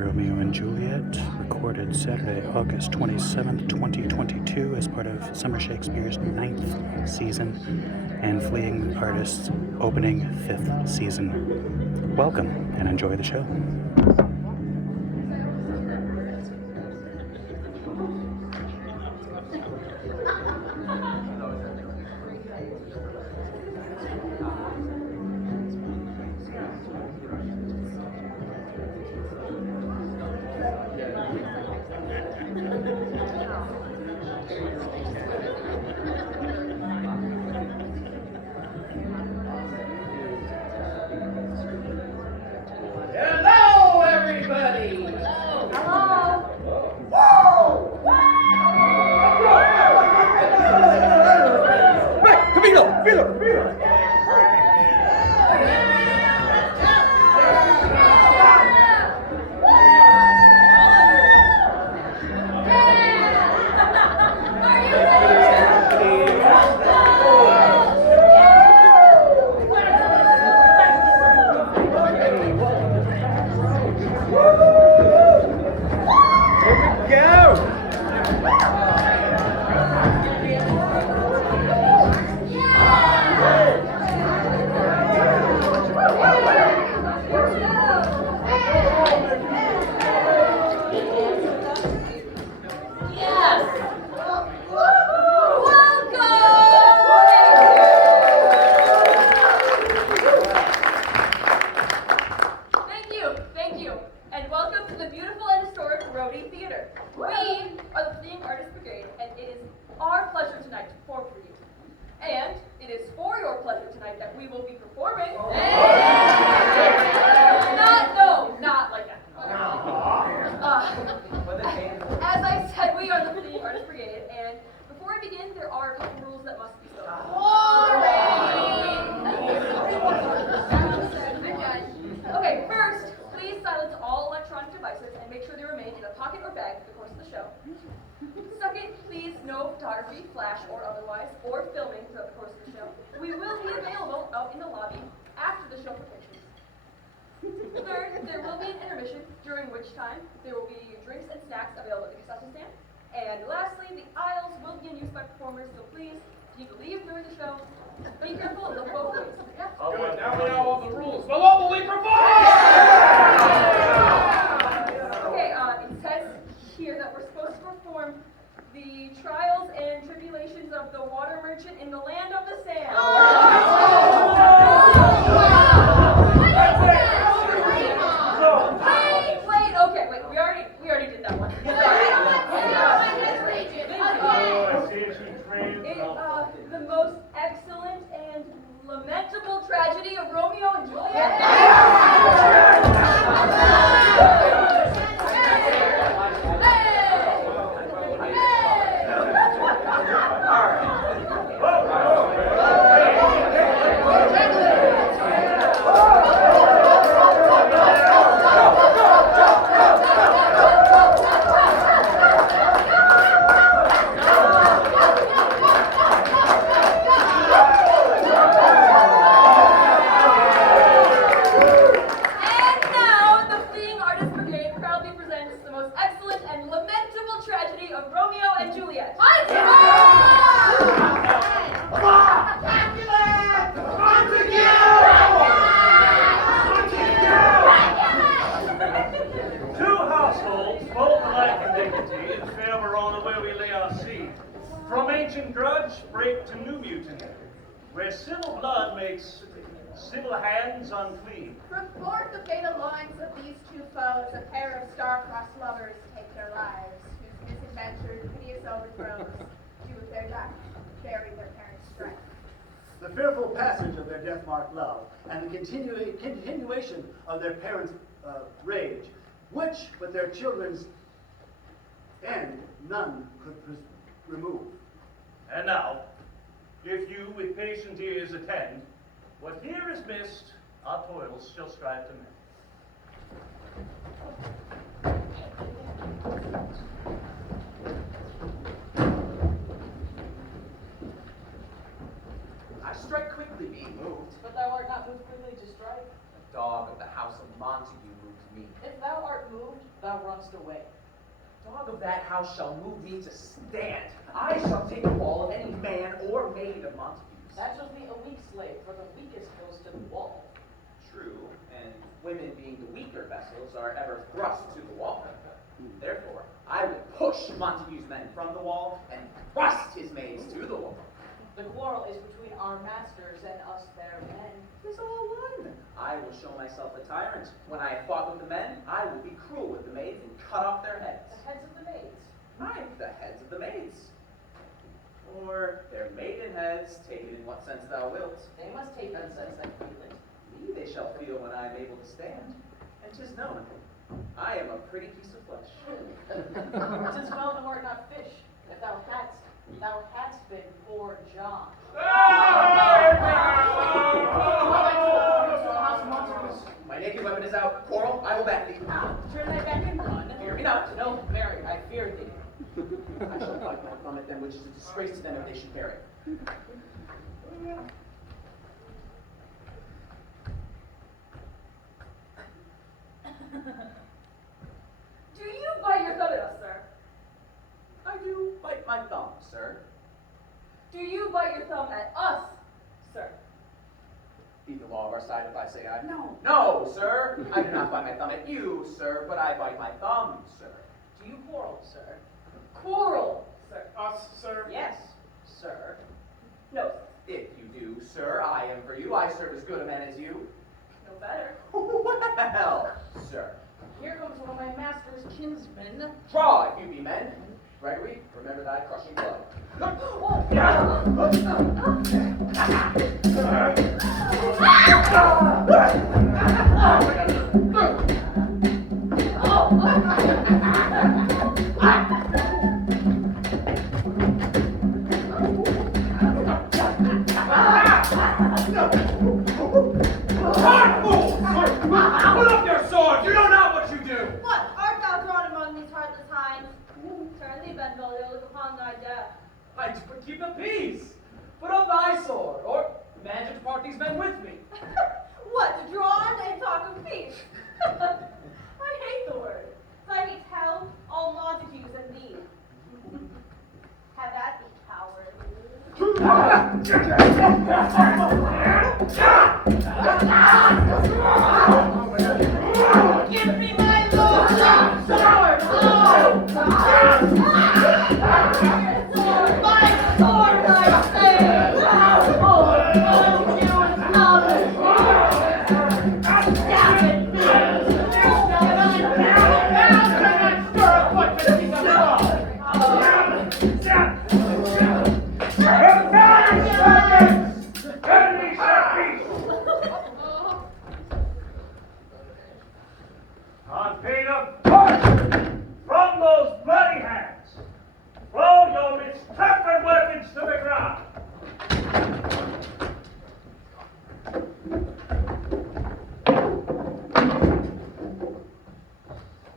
Romeo and Juliet, recorded Saturday, August 27th, 2022, as part of Summer Shakespeare's 9th season and Fleeing Artists' opening 5th season. Welcome and enjoy the show. Hello, everybody! Hello! Hey, Camilo! Thank you, and welcome to the beautiful and historic Rhode Theater. We are the Fleeing Artists Brigade, and it is our pleasure tonight to perform for you. And it is for your pleasure tonight that we will be performing. Not like that. As I said, we are the Fleeing Artists Brigade, and before I begin, there are a couple rules that must be spoken. Okay, first, please silence all electronic devices and make sure they remain in a pocket or bag for the course of the show. Second, please no photography, flash or otherwise, or filming throughout the course of the show. We will be available out in the lobby after the show for pictures. Third, there will be an intermission, during which time there will be drinks and snacks available at the concession stand. And lastly, the aisles will be in use by performers, so please, if you leave during the show, be careful and look both ways. Good, now we know all the rules. Well, what will we perform? Okay, it says here that we're supposed to perform the trials and tribulations of the water merchant in the land of the sand. Wait, we already did that one. The most excellent and lamentable tragedy of Romeo and Juliet. Civil hands unclean. Report the fatal lines of these two foes, a pair of star-crossed lovers take their lives, whose misadventures, piteous overthrows, do with their death, bury their parents' strength. The fearful passage of their death-marked love, and the continuation of their parents' rage, which, with their children's end, none could remove. And now, if you with patient ears attend, what here is missed, our toils shall strive to mend. I strike quickly, being moved. But thou art not moved quickly to strike. The dog of the house of Montague moves me. If thou art moved, thou runst away. Dog of that house shall move me to stand. I shall take the wall of any man or maid of Montague's. That shall be a weak slave, for the weakest goes to the wall. True, and women being the weaker vessels are ever thrust to the wall. Therefore, I will push Montague's men from the wall and thrust his maids to the wall. The quarrel is between our masters and us their men. It's all one. I will show myself a tyrant. When I have fought with the men, I will be cruel with the maids and cut off their heads. The heads of the maids. Aye, the heads of the maids. Or their maiden heads, take it in what sense thou wilt. They must take that sense that feel it. Me they shall feel when I am able to stand. And 'tis known, I am a pretty piece of flesh. 'Tis well thou art not fish. If thou hadst been poor John. My naked weapon is out. Quarrel, I will back thee. Turn thy back and run. Fear me not. No, Mary, I fear thee. I shall bite my thumb at them, which is a disgrace to them if they should bear it. Do you bite your thumb at us, sir? I do bite my thumb, sir. Do you bite your thumb at us, sir? Be the law of our side if I say I. No. No, sir. I do not bite my thumb at you, sir, but I bite my thumb, sir. Do you quarrel, sir? Quarrel, sir. Us, sir? Yes, sir. No, If you do, sir, I am for you. I serve as good a man as you. no better. Well, sir. Here comes one of my master's kinsmen. Draw, if you be men. Gregory, remember thy crushing blow. Put up your sword! You know not what you do! What? Art thou drawn among these heartless hinds? Turn thee, Benvolio, look upon thy death. I do but keep the peace. Put up thy sword, or command you to part these men with me. What, drawn and talk of peace? I hate the word. Thy means hell, all Montagues and thee. Have at thee, coward. Give me my lord! Sword! My sword, I say! Oh, you On pain of death, from those bloody hands, roll your mistempered weapons to the ground.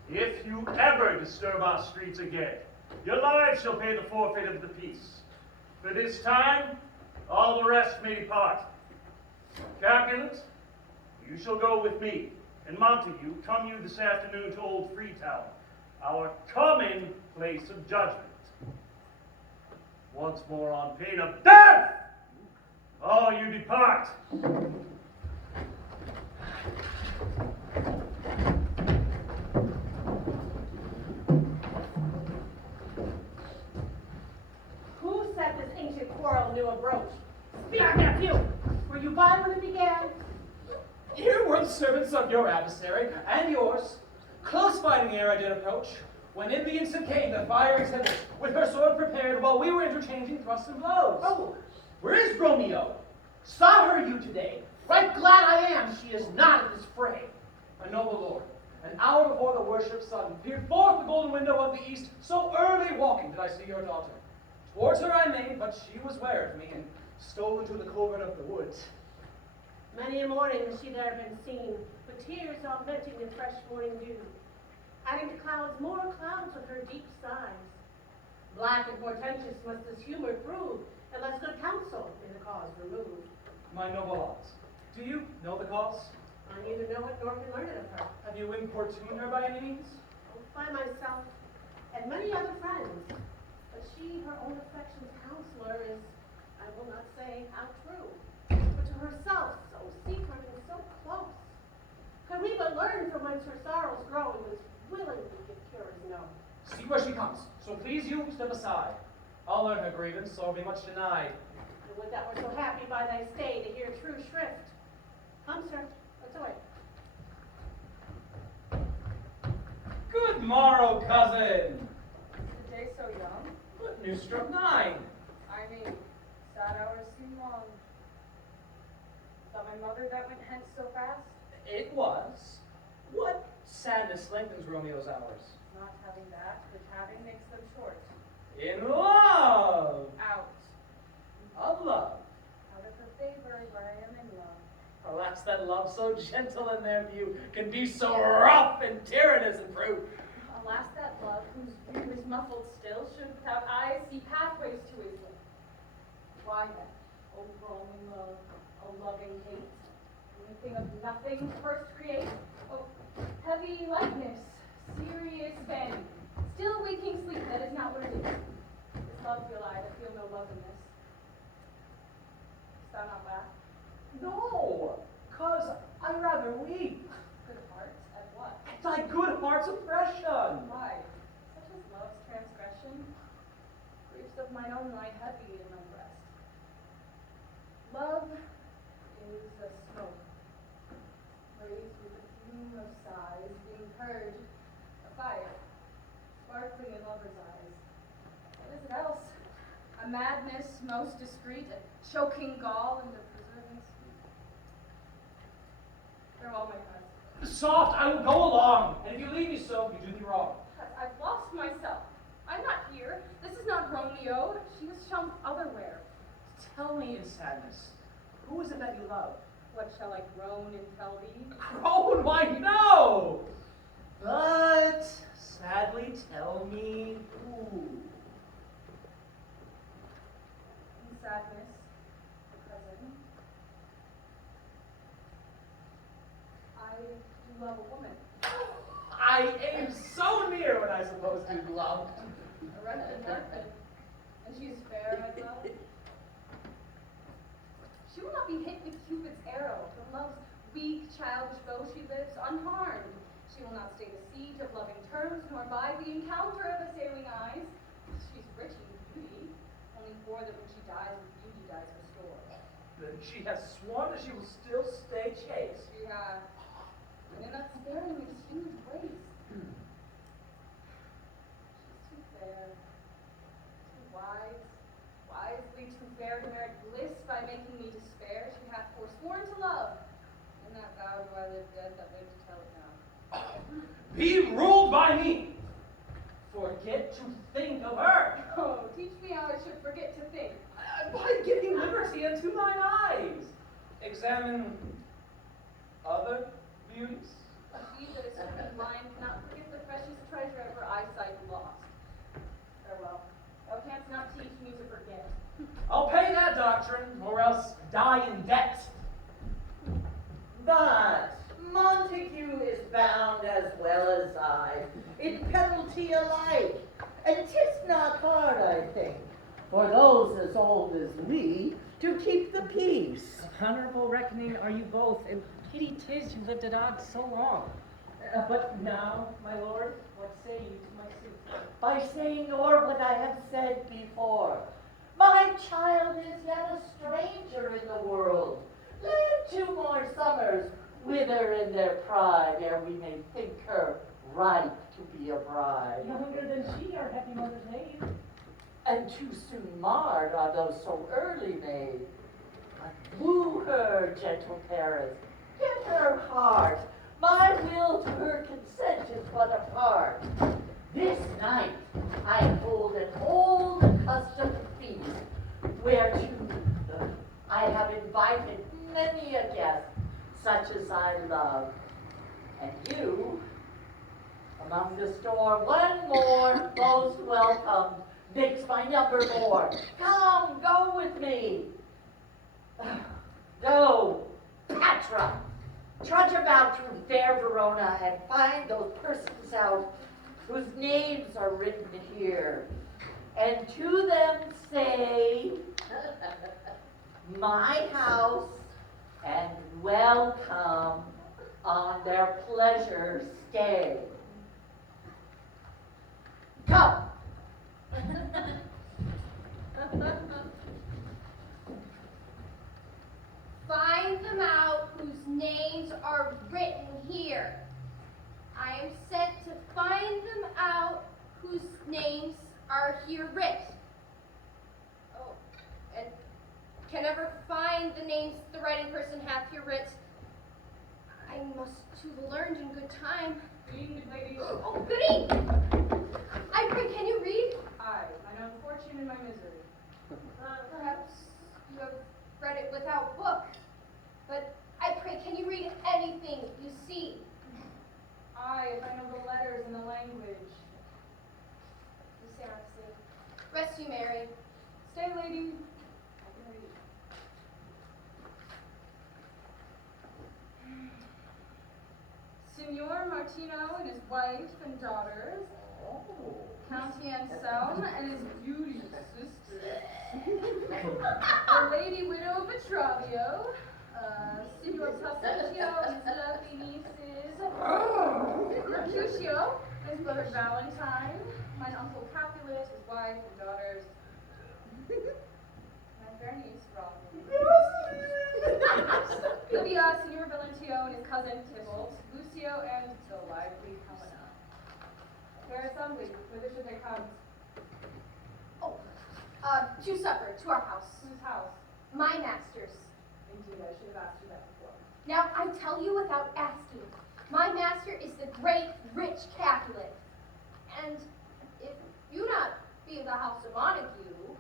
If you ever disturb our streets again, your lives shall pay the forfeit of the peace. For this time, all the rest may depart. Capulet, you shall go with me. And Montague, come you this afternoon to Old Freetown, our common place of judgment. Once more on pain of death, all you depart. Who set this ancient quarrel new abroach? Speer, nephew! Were you by when it began? Here were the servants of your adversary, and yours. Close fighting ere I did approach, when in the instant came the fiery tempest, with her sword prepared, while we were interchanging thrusts and blows. Oh, where is Romeo? Saw her you today. Right glad I am she is not at this fray. My noble lord, an hour before the worship sun, peered forth the golden window of the east, so early walking did I see your daughter. Towards her I made, but she was ware of me, and stole into the covert of the woods. Many a morning has she there been seen, with tears augmenting the fresh morning dew, adding to clouds more clouds with her deep sighs. Black and portentous must this humor prove, unless good counsel in the cause remove. My noble aunts, do you know the cause? I neither know it nor can learn it of her. Have you importuned her by any means? By myself and many other friends. But she, her own affection's counselor, is, I will not say how true, but to herself so secret and so close. Could we but learn from whence her sorrows grow, and was willingly give cures known. See where she comes. So please you, step aside. I'll learn her grievance, or be much denied. And would that were so happy by thy stay to hear true shrift. Come, sir, let's away. Good morrow, cousin. Is the day so young? But new struck 9. I mean, sad hours seem long. Thought my mother that went hence so fast? It was. What sadness lengthens Romeo's hours? Not having that, but having makes them short. In love. Out. Of love. Out of her favor, where I am in love. Alas, that love so gentle in their view can be so rough and tyrannous in proof. Alas, that love, whose view is muffled still, should without eyes see pathways to his will. Why then, O roaming love, O loving hate, anything of nothing first create? O heavy lightness, serious vanity, still waking sleep that is not what it is. This love feel I, that feel no love in this. Dost thou not laugh? No, 'cause I rather weep. Good heart, at what? At thy good heart's oppression. Why? Such as love's transgression? Griefs of mine own lie heavy in my breast. Love is a smoke, raised with the fume of sighs, being purged, a fire, sparkling in lovers' eyes. What is it else? A madness most discreet, a choking gall in the preserving sweet. Farewell, my friends. Soft, I will go along, and if you leave me so, you do me wrong. I've lost myself. I'm not here. This is not Romeo. She was shown otherwhere. Tell me in sadness, who is it that you love? What shall I groan and tell thee? Groan? Why, no! But sadly tell me who. In sadness, cousin, I do love a woman. I aim so near what I suppose you love. A wretched market, and she is fair, my love. She will not be hit with Cupid's arrow. From love's weak, childish bow she lives unharmed. She will not stay the siege of loving terms, nor by the encounter of assailing eyes. She's rich in beauty, only for that when she dies, with beauty dies her store. Then she has sworn that she will still stay chaste. She has, and in that sparing of huge waste. She's too fair, too wise, wisely too fair to merit bliss by making me despair. She hath forsworn to love. In that vow do I live dead that live to tell it now. Be ruled by me. Forget to think of her. Oh, teach me how I should forget to think. By giving liberty unto thine eyes. Examine other beauties. She that is certain blind cannot forget the precious treasure of her eyesight lost. Farewell. Thou canst not teach me to forget. I'll pay that doctrine, or else die in debt. But Montague is bound as well as I, in penalty alike, and 'tis not hard, I think, for those as old as we to keep the peace. Honorable reckoning are you both, and pity 'tis you lived at odds so long. But now, my lord, what say you to my suit? By saying o'er what I have said before, my child is yet a stranger in the world. Let 2 more summers wither in their pride, ere we may think her ripe to be a bride. Younger than she, our happy mother's maid. And too soon marred are those so early made. But woo her, gentle Paris, get her heart. My will to her consent is but a part. This night I hold an old accustomed feast, whereto I have invited many a guest, such as I love. And you, among the store, one more most welcome, makes my number more. Come, go with me. Go, Petra. trudge about through fair Verona and find those persons out whose names are written here, and to them say, my house, and welcome on their pleasure stay. Come. Find them out whose names are written here. I am sent to find them out whose names are here writ. Oh, and can ever find the names the writing person hath here writ. I must to the learned in good time. Reading, good lady. Oh, goody! I pray, can you read? I know fortune in my misery. Perhaps you have read it without book. But I pray, can you read anything you see? I, if I know the letters and the language. You say honestly. Rest you, Mary. Stay, lady. I can read. Signor Martino and his wife and daughters. Count Anselm and his beauty sister. The lady widow Vitravio. Signor Pasaccio and his lovely nieces. Mercutio and his brother Valentine. My uncle Capulet, his wife and daughters. My fair niece, Robin. Livia, Signor Valentio and his cousin Tybalt. Lucio and the lively Helena. Fair assembly, whither should they come? Oh, to supper, to our house. Whose house? My master's. Indeed, I should have asked you that before. Now, I tell you without asking, my master is the great, rich Capulet. And if you not be of the house of Montague,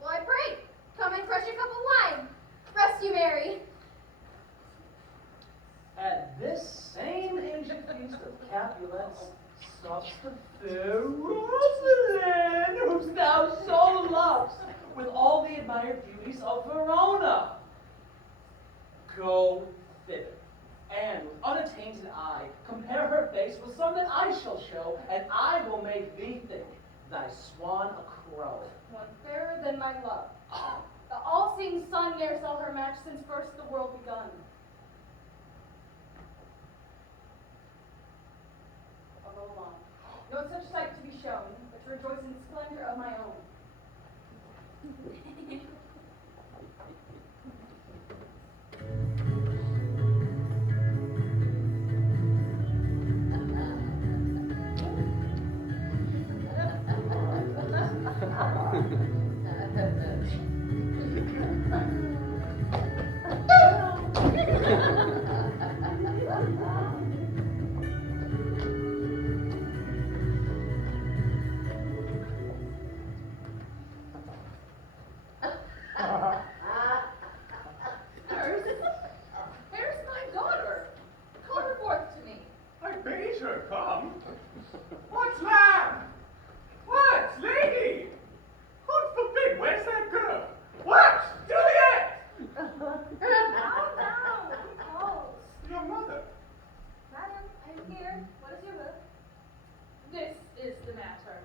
well, I pray, come and crush a cup of wine. Rest you, Mary. At this same ancient feast of Capulets stops the fair Rosalind, whom thou so lovest, with all the admired beauties of Verona. Go thither, and with unattainted eye, compare her face with some that I shall show, and I will make thee think thy swan a crow. One fairer than my love. The all-seeing sun ne'er saw her match since first the world begun. I'll go along. No such sight to be shown, but to rejoice in splendor of my own. Where's my daughter? Call her forth to me. I bade her come. What's lamb? What, lady? God forbid, where's that girl? What? Juliet! Now, who calls? Your mother. Madam, I am here. What is your will? This is the matter.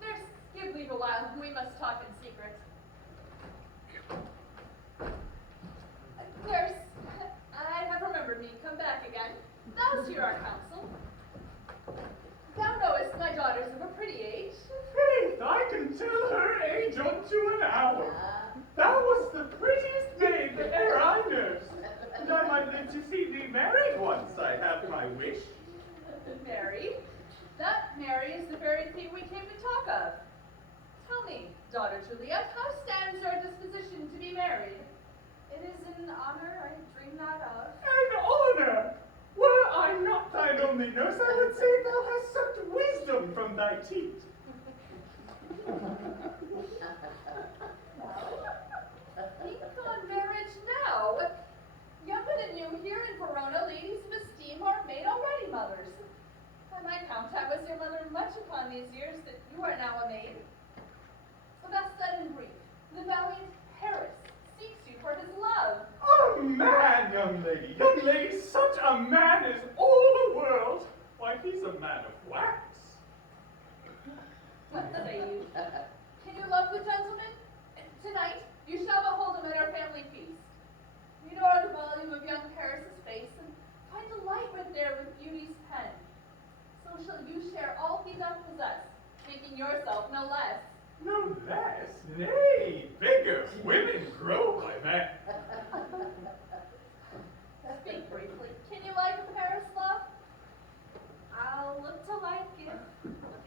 Nurse, give leave a while. We must talk in secret. Nurse, I have remembered me. Come back again. Thou's hear our counsel. Thou knowest my daughter's of a pretty age. Faith, I can tell her age unto an hour. Thou wast the prettiest maid that e'er I nursed. And I might live to see thee married once, I have my wish. Married? That, Mary, is the very thing we came to talk of. Tell me, daughter Juliet, how stands your disposition to be married? It is an honor I dream not of. An honor! Were I not thine only nurse, I would say thou hast sucked wisdom from thy teat. Think on marriage now. Younger than you here in Verona, ladies of esteem are made already mothers. By my count, I was your mother much upon these years that you are now a maid. So thus said in brief, the valiant Paris seeks you for his love. A man! young lady. Young lady, such a man is all the world. Why, he's a man of wax. What say you? Can you love the gentleman? Tonight, you shall behold him at our family feast. You know the volume of young Paris's face, and find delight right there with beauty's pen. So shall you share all he doth possess, making yourself no less. No less? Nay, bigger. Women grow by men. Speak briefly. Can you like the Paris love? I'll look to like if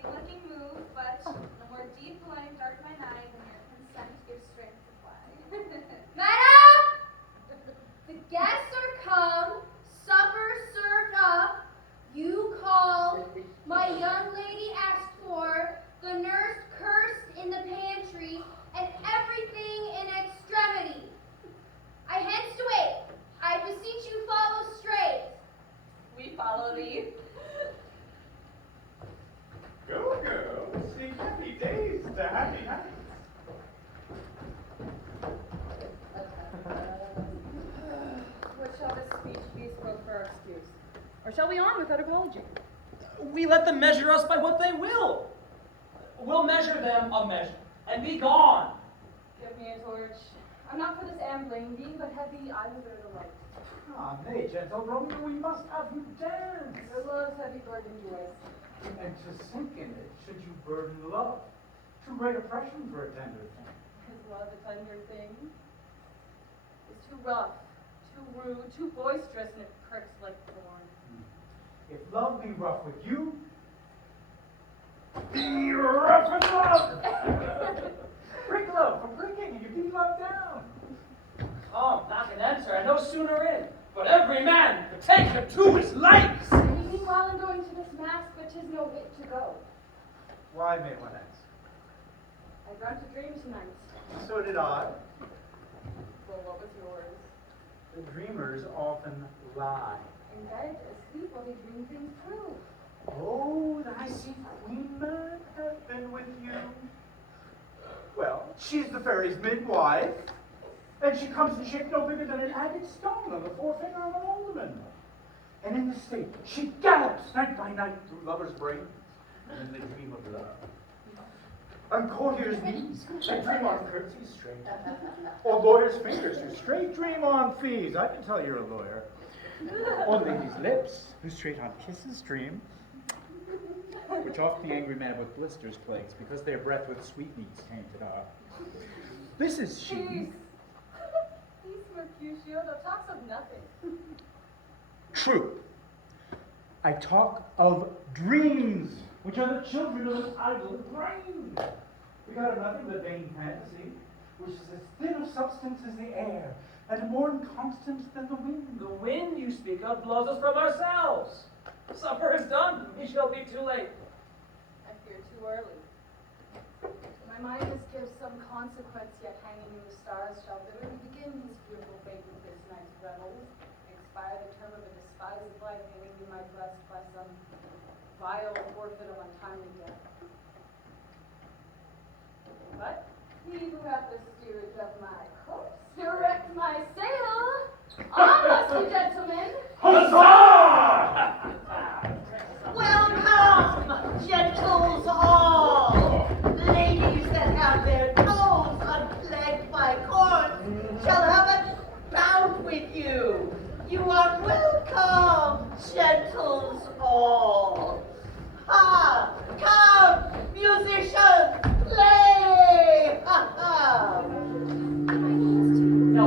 looking move, but no more deep line dark mine eye than your consent gives strength to fly. Madam! The guests are come, supper served up. You called, my young lady asked for, the nurse cursed in the pantry, and everything in extremity. I hence to wait. I beseech you follow straight. We follow thee. Go, girl. Sing happy days to happy nights. What shall this speech be spoke for our excuse? Or shall we on without apology? We let them measure us by what they will. We'll measure them a measure, and be gone. Give me a torch. I'm not for this ambling, being but heavy, I will bear the light. Ah, nay, gentle Romeo, we must have you dance. The love's heavy burden joys. And to sink in it, should you burden love? Too great oppression for a tender thing. Is love a tender thing? It's too rough, too rude, too boisterous, and it pricks like thorn. If love be rough with you, be rough with love! Prick love for pricking, and you beat love down. Come, knock and enter, and no sooner in, but every man partaker to his likes. Meanwhile, I'm going to this mask, but 'tis no wit to go. Why, may one ask? I dreamt a dream tonight. So did I. Well, what was yours? The dreamers often lie. In bed, asleep, while they dream things true. Oh, thy sweet queen man hath been with you. Well, she's the fairy's midwife, and she comes in shape no bigger than an agate stone on the forefinger of an alderman. And in the state, she gallops night by night through lovers' brains, and then they dream of love. On courtiers' knees, they dream on curtsies straight, or lawyers' fingers who straight dream on fees. I can tell you're a lawyer. Or ladies' lips, who straight on kisses dream, which oft the angry man with blisters plagues, because their breath with sweetmeats tainted are. This is she. Peace, Mercutio, thou talks of nothing. True. I talk of dreams, which are the children of an idle brain. We got nothing but vain fantasy, which is as thin of substance as the air, and more inconstant than the wind. The wind you speak of blows us from ourselves. Supper is done. We shall be too late. I fear too early. My mind misgives some consequence, yet hanging in the stars shall bitterly begin his fearful fate with this night's revels, expire the term of a despised life, hanging in my breast by some vile forfeit of untimely death. But he who hath the steerage of my course, direct my sail. On, lusty gentlemen! Huzzah! Welcome, gentles all! Ladies that have their toes unplagued by corns shall have a bout with you. You are welcome, gentles all. Ha! Come, musicians, play! Ha ha! No.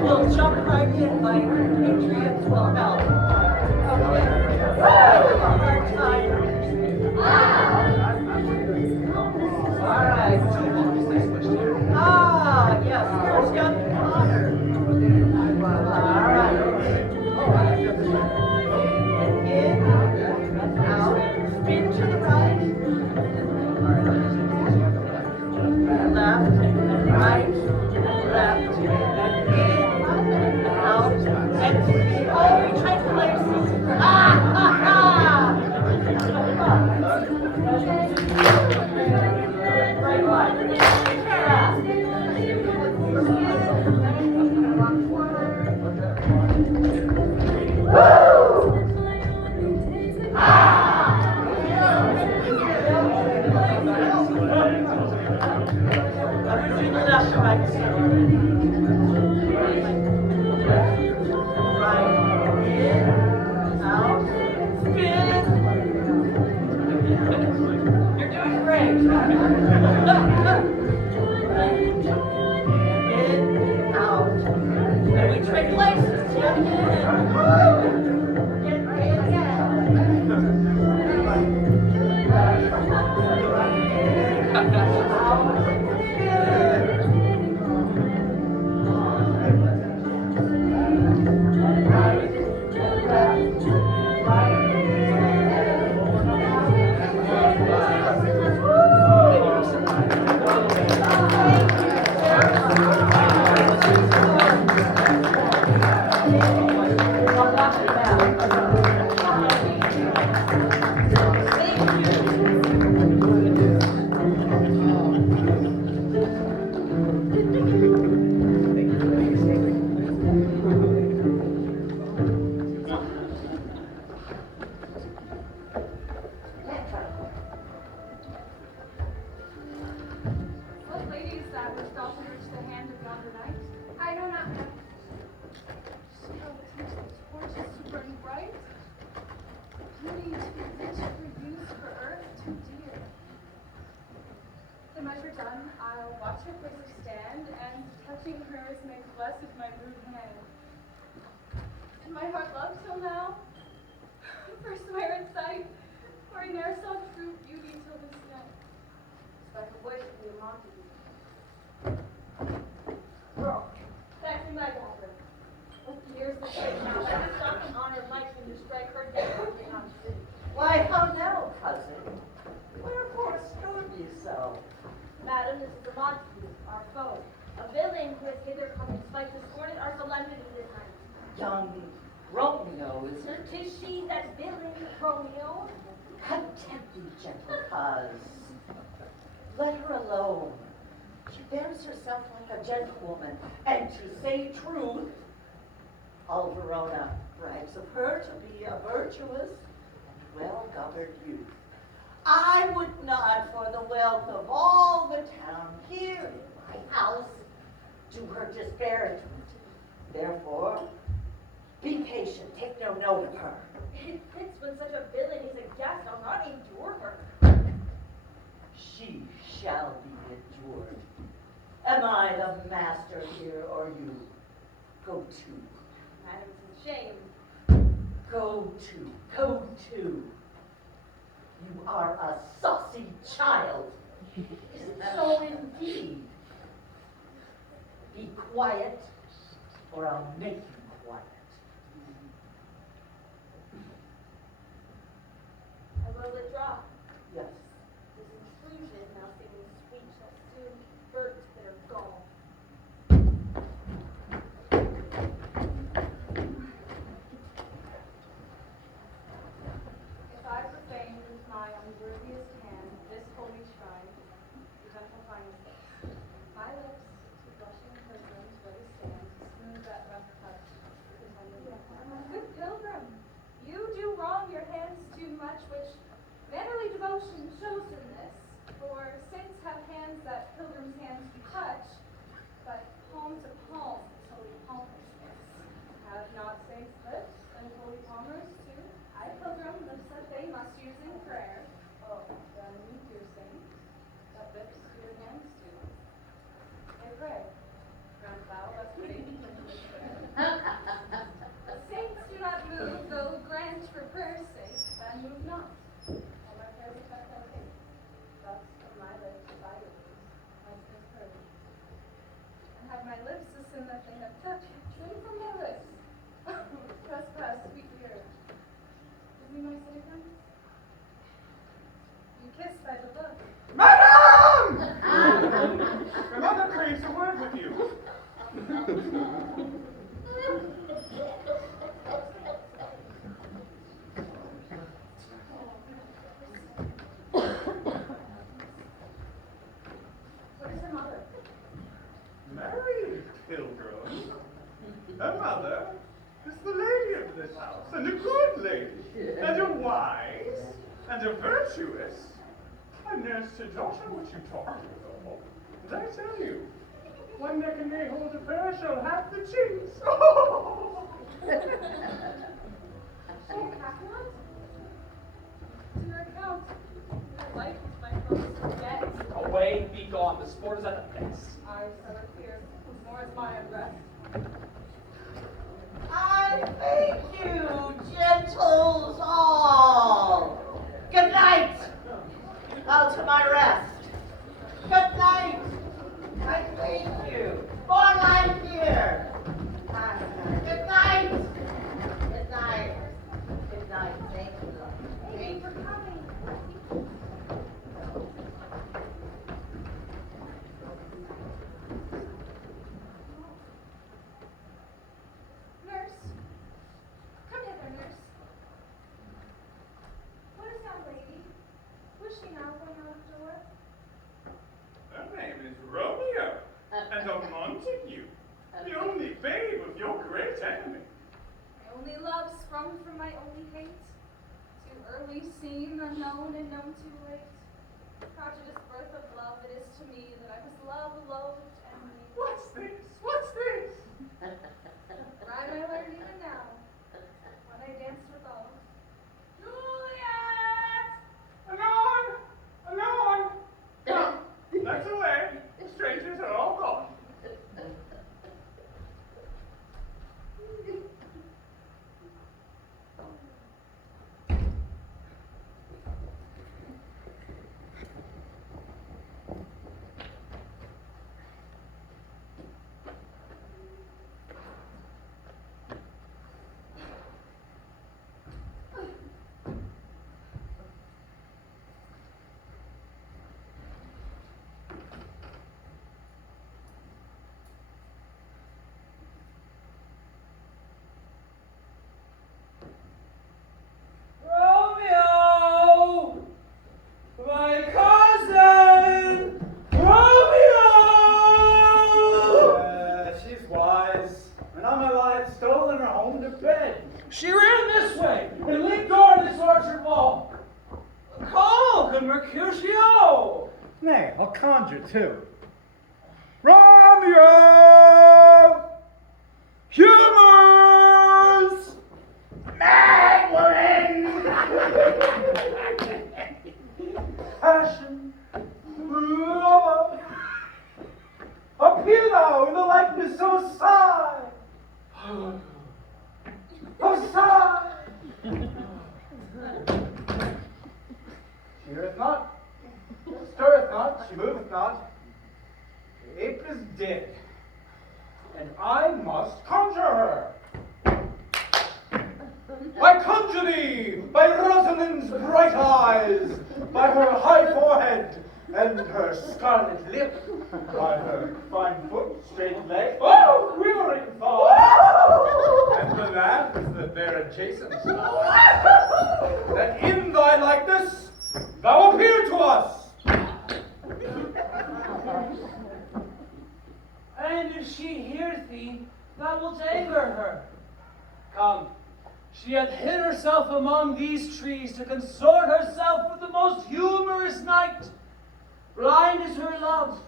We'll jump right in like patriots will help. Okay. Hard time. All right. Ah, yes. Where's young Connor? All right. In, out, spin to the right. Left, right, left, and in, out, and oh, we tried places. Ah, ha, ha! Right, right. Everything left, right. Right, in, out, spin. You're doing great. In, out, and we trade places. Yet What lady is that which doth enrich the hand of yonder knight? I do not know. She will teach the torches to burn bright. Beauty too rich for use for earth too dear. The measure done, I'll watch her place her stand, and touching hers make blessed my rude hand. And my heart loved till now, first swear at sight, for I ne'er saw true beauty till this night. Like a voice from your Montague. Girl, that's in my dagger. Here's the trick now. Let us stop and honor Mike when you strike her dead on the city. why, how now, cousin? Wherefore stir ye so? Madam, this is the Montague, our foe. A villain who has hither come in spite to scorn our solemnity this night. Young Romeo, is it? 'Tis she, that villain, Romeo. Content you, gentle cuz. Let her alone. She bears herself like a gentlewoman, and to say truth, all Verona brags of her to be a virtuous and well-governed youth. I would not, for the wealth of all the town here in my house, do her disparagement. Therefore, be patient, take no note of her. It fits when such a villain is a guest. I'll not endure her. She shall be endured. Am I the master here, or you? Go to. Madam, it's a shame. Go to. You are a saucy child. So indeed. Be quiet, or I'll make you quiet. I will withdraw. Yes. This intrusion now seeming sweet shall soon burn to bitter gall. If I profane with my unworthiest hand this holy shrine, the gentle finest lips, my lips to blushing pilgrims where they stand, smooth that rough touch, saints' lips and holy palmers too. I pilgrim lips that they must use in prayer. Oh, then dear saints, that lips do your hands do. They pray. Grant thou us faith and the saints do not move, though grant for prayer's sake, then move not. All my prayers affect thy faith. Thus from my lips thy lips, my sins heard. And have my lips the sin that they have touched, turn from my lips. Trespass, sweet ear. Give me my city You kissed by the book. Madam! Your mother craves a word with you. What is her mother? Married pilgrim. Her mother is the lady of this house, and a good lady, and a wise, and a virtuous. A nurse to daughter, what you talk of. Did I tell you? One that can lay hold of her shall have the chinks. Oh, Capulet? To your account. Your life is my closest forget. Away, be gone. The sport is at the best. I shall appear, more is my unrest. I thank you, gentles all. Good night. I'll to my rest. Good night. I thank you. More life here. Good night. Good night. Good night. Thank you. Thank you for coming. Nurse. Come hither, nurse. What is that lady? Who is she now going out the door? Her name is Romeo, and a Montague, the only babe of your great enemy. My only love sprung from my only hate. Too early seen, unknown, and known too late. Prodigious birth of love it is to me that I was love, loathed, and me. What's this? What's this? Rhyme I learn even now, when I danced with all. Juliet! Anon! Anon! Come, let's away. The strangers are all gone. Romeo! My cousin! Romeo! She's wise, and on my life stolen her home to bed. She ran this way and leaped over this orchard wall. Call the MERCUTIO! Nay, I'll conjure too. Romeo! Humors! Magdalene! Passion! Love! Appear thou in the likeness of a sigh! A sigh! She heareth not, stirreth not, she moveth not. The ape is dead, and I must conjure her. I conjure thee by Rosalind's bright eyes, by her high forehead, and her scarlet lip, by her fine foot, straight leg, oh, quivering thigh, and the lands that they're adjacent, that in thy likeness thou appear to us. And if she hears thee, thou wilt anger her. Come, she hath hid herself among these trees to consort herself with the most humorous knight. Blind is her love,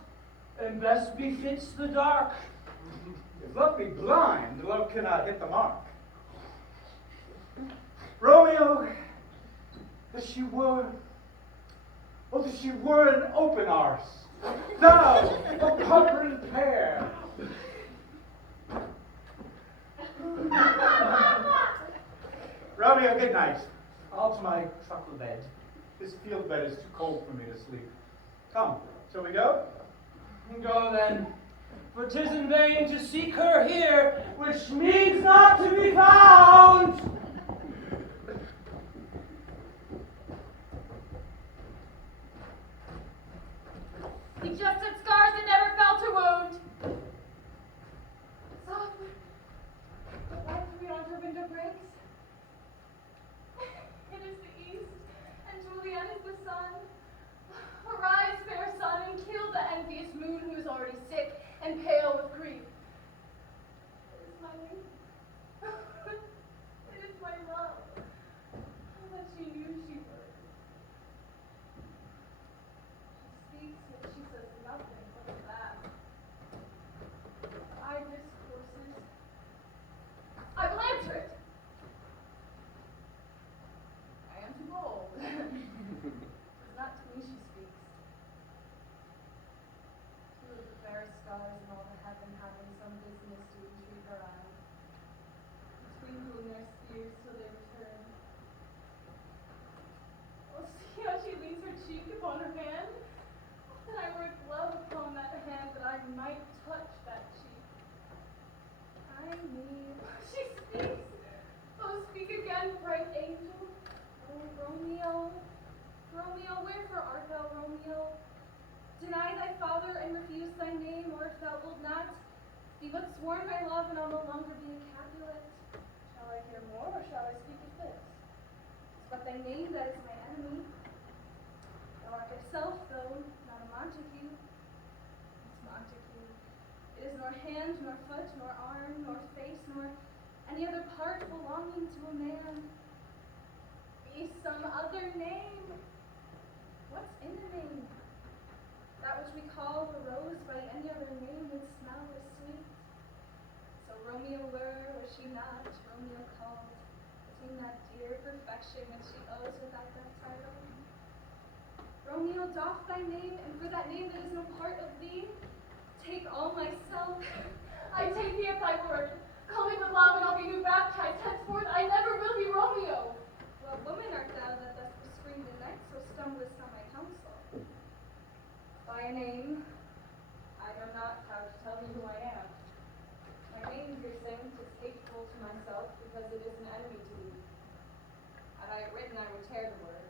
and best befits the dark. If love be blind, love cannot hit the mark. Romeo, that she were an open arse. Thou, a puckering pear. Romeo, good night. I'll to my truckle bed. This field bed is too cold for me to sleep. Come, shall we go? Go then, for 'tis in vain to seek her here, which needs not to be found. He just had scars that never felt a wound. Softly, the light beyond her window breaks. It is the east, and Juliet is the sun. Arise, fair sun, and kill the envious moon who is already sick and pale with grief. It is my name. It is my love. That she knew she would. She speaks, yet she says nothing. What is that? I discourses. I will answer it. I am too bold. It's not to me she speaks. Two of the fairest stars in all the heaven having some business to entreat her eyes, twinkling their spheres till they return. Oh, see how she leans her cheek upon her hand? That I were a glove upon that hand, that I might touch that cheek. I mean, she speaks. Oh, speak again, bright angel. Oh, Romeo. Romeo, wherefore art thou, Romeo? Deny thy father and refuse thy name, or if thou wilt not, be but sworn by love, and I'll no longer be a Capulet. Shall I hear more, or shall I speak of this? It's but thy name that is my enemy. Thou art thyself, though, not a Montague. It's Montague. It is nor hand, nor foot, nor arm, nor face, nor any other part belonging to a man. Be some other name. What's in a name? That which we call a rose by any other name would smell as sweet. So Romeo were she not, Romeo called, between that dear perfection which she owes without that title. Romeo, doff thy name, and for that name that is no part of thee, take all myself. I take thee at thy word. Call me with love, and I'll be new baptized. Henceforth I never will be Romeo. What woman art thou that thus bescreamed the night, so stumblest on my counsel? By a name, I know not how to tell thee who I am. My name, piercing, is hateful to myself, because it is an enemy to thee. Had I it written, I would tear the word.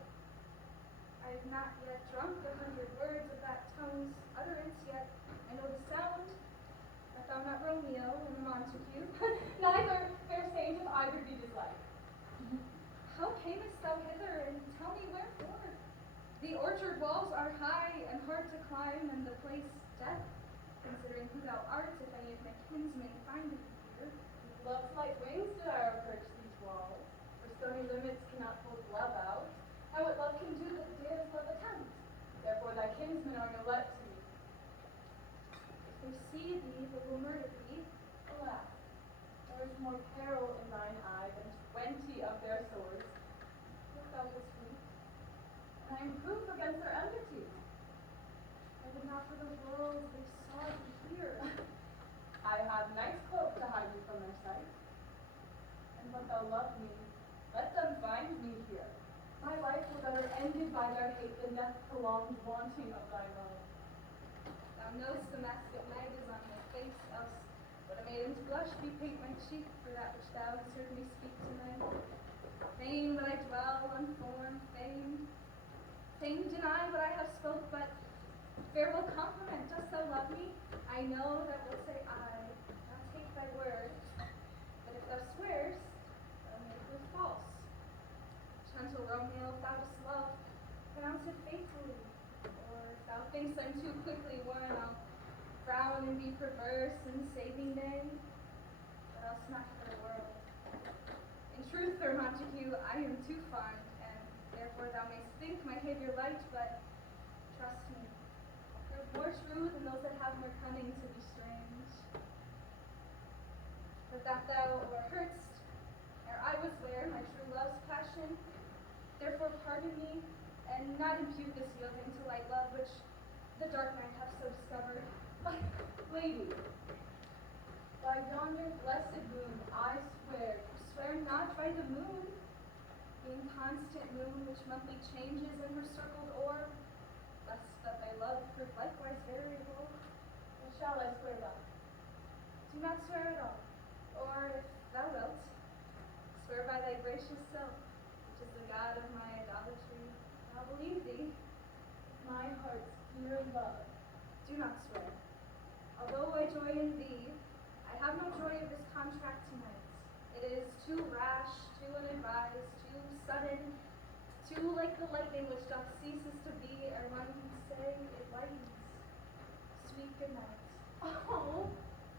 I have not yet drunk 100 words of that tongue's utterance, yet I know the sound. Art thou not Romeo and Montague? Neither, fair saint, if either be disliked. How camest thou hither, and tell me wherefore? The orchard walls are high and hard to climb, and the place death, considering who thou art, if any of my kinsmen find thee here. Love's light wings did I approach these walls, for stony limits cannot hold love out. And what love can do that dares love attempt? Therefore thy kinsmen are no let to me. If they see thee, they will murder thee. Alas, there is more peril in thine eye than 20 of their swords. Look thou this week, and I am proof against their enmity. I would not for the world they saw thee here. I have night's cloak to hide me from their sight. And but thou love me, let them find me here. My life were better ended by their hate than death prolonged wanting of thy love. Thou know'st the mask of night is on my face, else would a maiden's blush bepaint my cheek for that which thou hast heard me speak tonight. Fain would I dwell unformed, fain deny what I have spoke, but farewell compliment, dost thou love me? I know that wilt say I, not take thy word, but if thou swearst, thou make it false. Gentle Romeo, if thou dost love, pronounce it faithfully, or if thou thinkst I'm too quickly won, I'll frown and be perverse in saving day, but else not for the world. In truth, Sir Montague, I am too fond, and therefore thou mayst think my behavior light, but trust me, prove more true than those that have more cunning to be strange. But that thou o'erheardst, ere I was where, my true and not impute this yielding to light love, which the dark night hath so discovered. Lady, by yonder blessed moon, I swear Not by the moon, the inconstant moon which monthly changes in her circled orb, lest that thy love prove likewise variable. what shall I swear by? Do not swear at all, or if thou wilt, swear by thy gracious self, which is the God of my idolatry. I'll believe thee. My heart's dear love. Do not swear. Although I joy in thee, I have no joy of this contract tonight. It is too rash, too unadvised, too sudden, too like the lightning which doth ceases to be ere one can say it lightens. Sweet good night. Oh,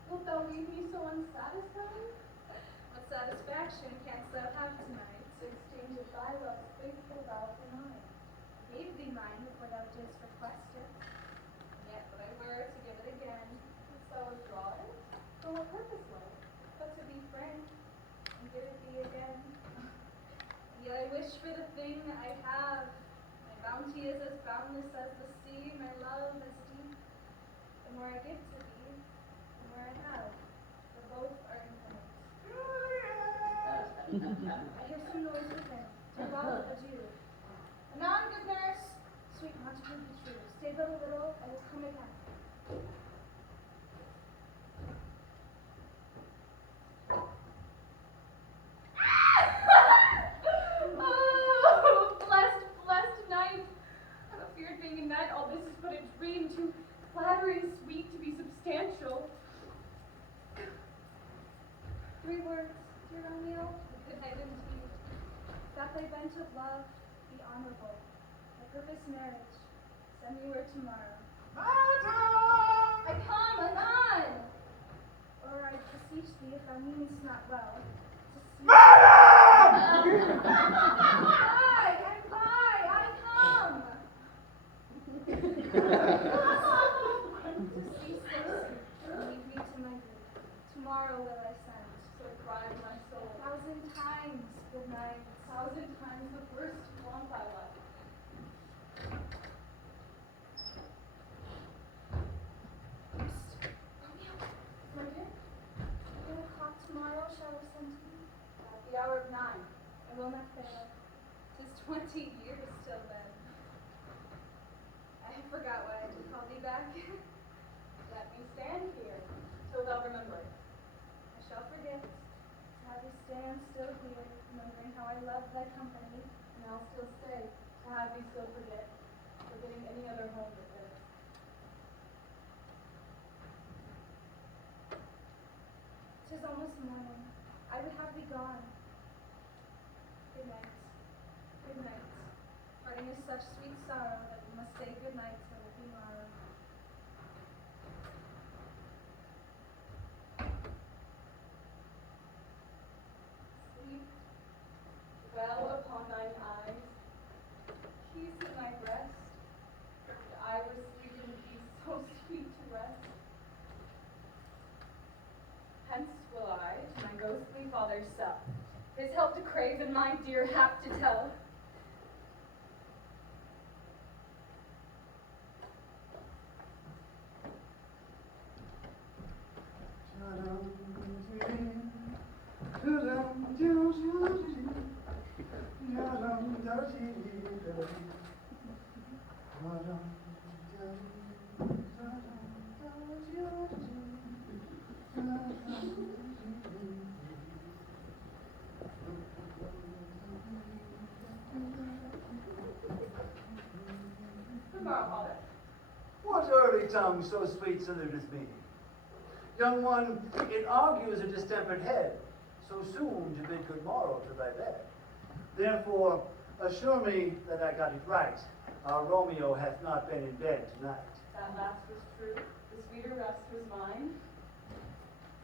wilt thou leave me so unsatisfied? What satisfaction canst thou have tonight? To exchange of thy love's faithful vow for mine. I gave thee mine before thou didst request it, and yet would I wear to give it again. Didst thou withdraw it? For what purpose, love? But to be frank, and give it thee again. And yet I wish for the thing I have. My bounty is as boundless as the sea, my love as deep. The more I give to thee, the more I have, for both are infinite. I hear some noise within. TYBALT, adieu. Anon, good nurse. Sweet Montague, be true. Stay but a little, I will come again. Oh, blessed night. I'm afeard being in night, all this is but a dream, too flattering sweet to be substantial. 3 words, dear Romeo, good night indeed. That thy bent of love be honorable. My purpose marriage. Send me word tomorrow. Madam! I come anon! Or I beseech thee, if thou meanest not well, to see. Madam! I come! To cease this, and leave me to my grief. Tomorrow will I send. So cried my soul. 1,000 times good night. 1,000 times the first want I left. Romeo, my dear, 8 o'clock tomorrow shall I send to you? At the hour of 9. I will not fail. 'Tis 20 years till then. I forgot why I did call thee back. Let me stand here till thou remember it. I shall forget to have thee stand still here, remembering how I love thy company, And I'll still stay to have thee still forget, forgetting any other home but this. 'Tis almost morning. I would have thee gone. Good night. Good night. Parting is such sweet sorrow that we must say good night till tomorrow. Sleep well upon thine eyes, peace in thy breast, and I was sleeping peace so sweet to rest. Hence will I to my ghostly father's cell, his help to crave and my dear hap to tell. Tomorrow, Father. What early tongue so sweet saluteth me? Young one, it argues a distempered head, so soon to bid good morrow to thy bed. Therefore, assure me that I got it right. Our Romeo hath not been in bed tonight. That last was true, the sweeter rest was mine.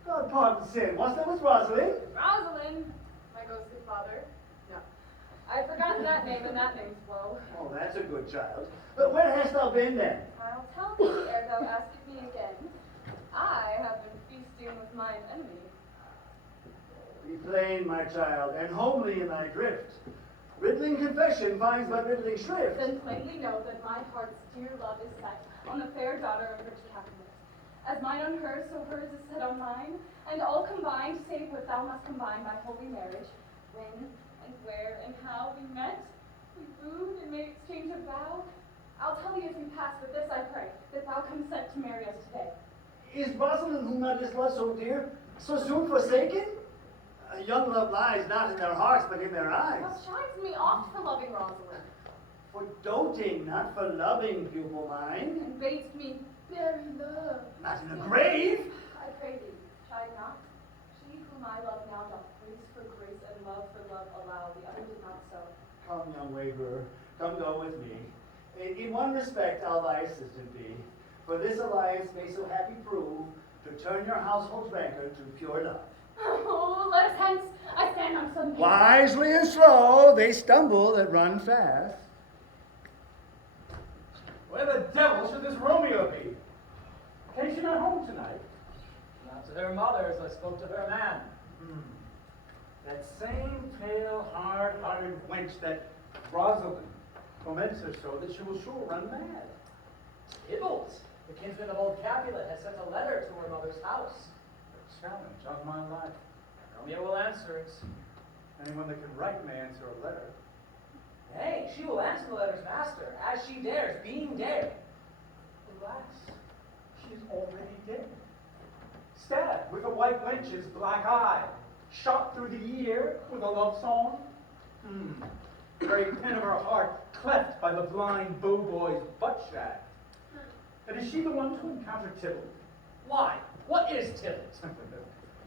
God pardon sin, was that with Rosalind? Rosalind, my ghostly father. No, I had forgotten that name, and that name's woe. Oh, that's a good child. But where hast thou been then? I'll tell thee ere thou askest me again. I have been feasting with mine enemy. Be plain, my child, and homely in thy drift. Riddling confession finds but riddling shrift. Then plainly know that my heart's dear love is set on the fair daughter of rich Capulet. As mine on hers, so hers is set on mine, and all combined, save what thou must combine by holy marriage. When and where and how we met, we wooed and made exchange of vow. I'll tell thee as we pass, but this I pray, that thou consent to marry us today. Is Rosalind, whom thou didst love so dear, so soon forsaken? Young love lies not in their hearts, but in their eyes. Thou shines me oft for loving Rosalind, For doting, not for loving, pupil mine. and badest me bury love. Not in a grave. I pray thee, chide not. She whom I love now doth grace for grace and love for love allow. The other did not so. Come, young waverer, come go with me. In one respect I'll thy assistant be. For this alliance may so happy prove, to turn your household's rancor to pure love. Oh, let us hence. I stand on some pace. Wisely and slow, they stumble that run fast. Where the devil should this Romeo be? Came she not home tonight? Not to her mother, as I spoke to her man. That same pale, hard-hearted wench that Rosalind torments her so that she will sure run mad. TYBALT, the kinsman of old Capulet, has sent a letter to her mother's house. A challenge on my life. Romeo will answer it. Anyone that can write may answer a letter. Nay, she will answer the letter's master, as she dares, being dared. Alas, she's already dead. Stabbed with a white wench's black eye. Shot through the ear with a love song. Very pin of her heart cleft by the blind bow-boy's butt shaft. And is she the one to encounter TYBALT? Why? What is TYBALT?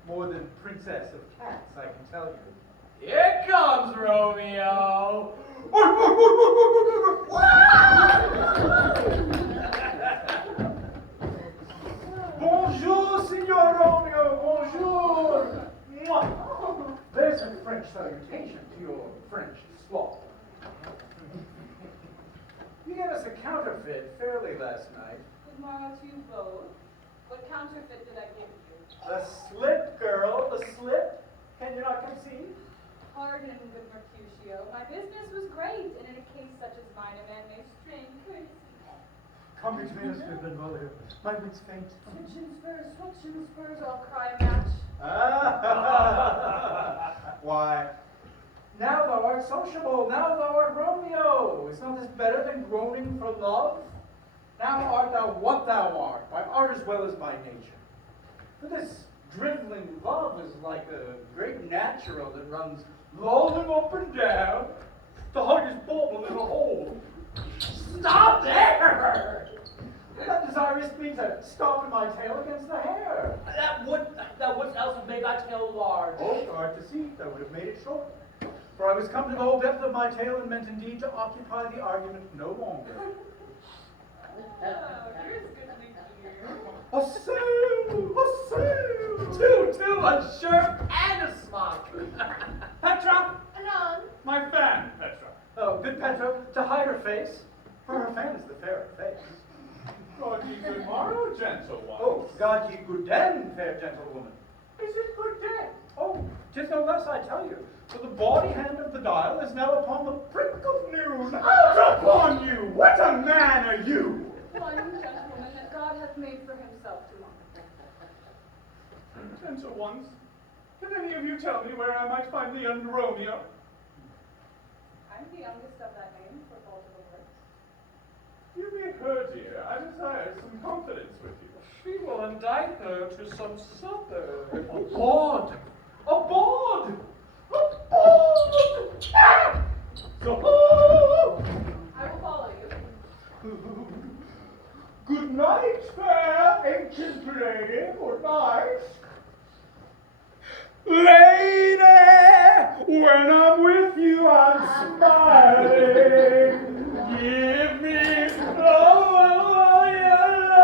More than princess of cats, I can tell you. Here comes Romeo. Bonjour, Signor Romeo, bonjour. Mwah. There's a French salutation to your French squaw. You gave us a counterfeit fairly last night. Good morrow to you both. What counterfeit did I give you? The slip, girl, the slip. Can you not conceive? Pardon, good Mercutio. My business was great, and in a case such as mine, a man may strain courtesy. Come between us, good Benvolio. My wits faint. Switch and spurs, I'll cry a match. Why, now thou art sociable, now thou art Romeo. Is not this better than groaning for love? Now art thou what thou art, by art as well as by nature. For this driveling love is like a great natural that runs lolling up and down to hug his bubble in a hole. Stop there! That desirous me to stop in my tail against the hair. That would else have made thy tail large. Oh, hard to see, that would have made it short. For I was come to the whole depth of my tale and meant indeed to occupy the argument no longer. Oh, here's good news. Two, a shirt and a smock. Petra! Anon. My fan, Petra. Oh, good Petra, to hide her face, for her fan is the fairer face. God ye good morrow, gentle one. Oh, God ye good den, fair gentlewoman. Is it good den? Oh, 'tis no less, I tell you. For the bawdy hand of the dial is now upon the prick of noon. Out upon you! What a man are you! One gentleman that God hath made for himself to love. Gentle ones, can any of you tell me where I might find the young Romeo? I'm the youngest of that name, for fault of a verse. You be her, dear. I desire some confidence with you. She will indict her to some supper. Aboard! Aboard! Aboard! Ah! So, I will follow you. good night, fair ancient lady. Good night. Lady, when I'm with you, I'm smiling. Give me all your love.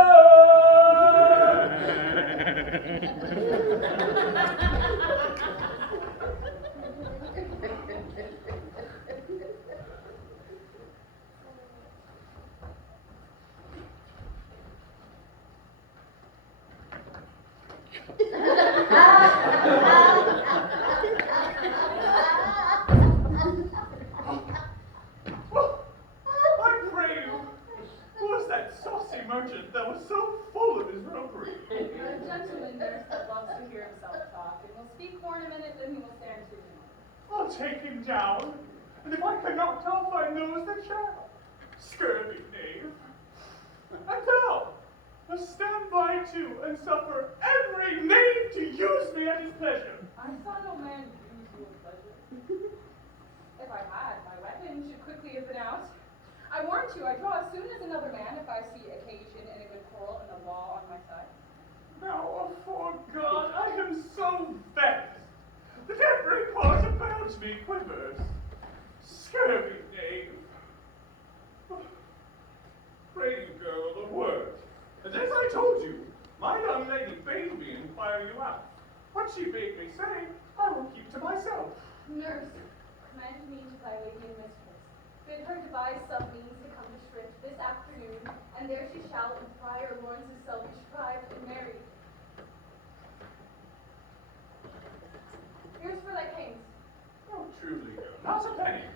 himself talk, and will speak more in a minute than he will stand to. I'll take him down, and if I cannot off my nose, then shall. Scurvy knave. And thou, stand by too, and suffer every knave to use me at his pleasure. I saw no man use you with pleasure. If I had, my weapon should quickly have been out. I warrant you, I draw as soon as another man if I see occasion and a good quarrel and the law on my side. Now, afore God, I am so vexed that every part about me quivers. Scurvy knave. Pray you, girl, a word. And as I told you, my young lady bade me inquire you out. What she bade me say, I will keep to myself. Nurse, command me to thy lady and mistress. Bid her devise some means to come to Shrift this afternoon, and there she shall in Friar Lawrence's cell be scribed and married. Here's for thy pains. Oh, truly, girl, not a penny.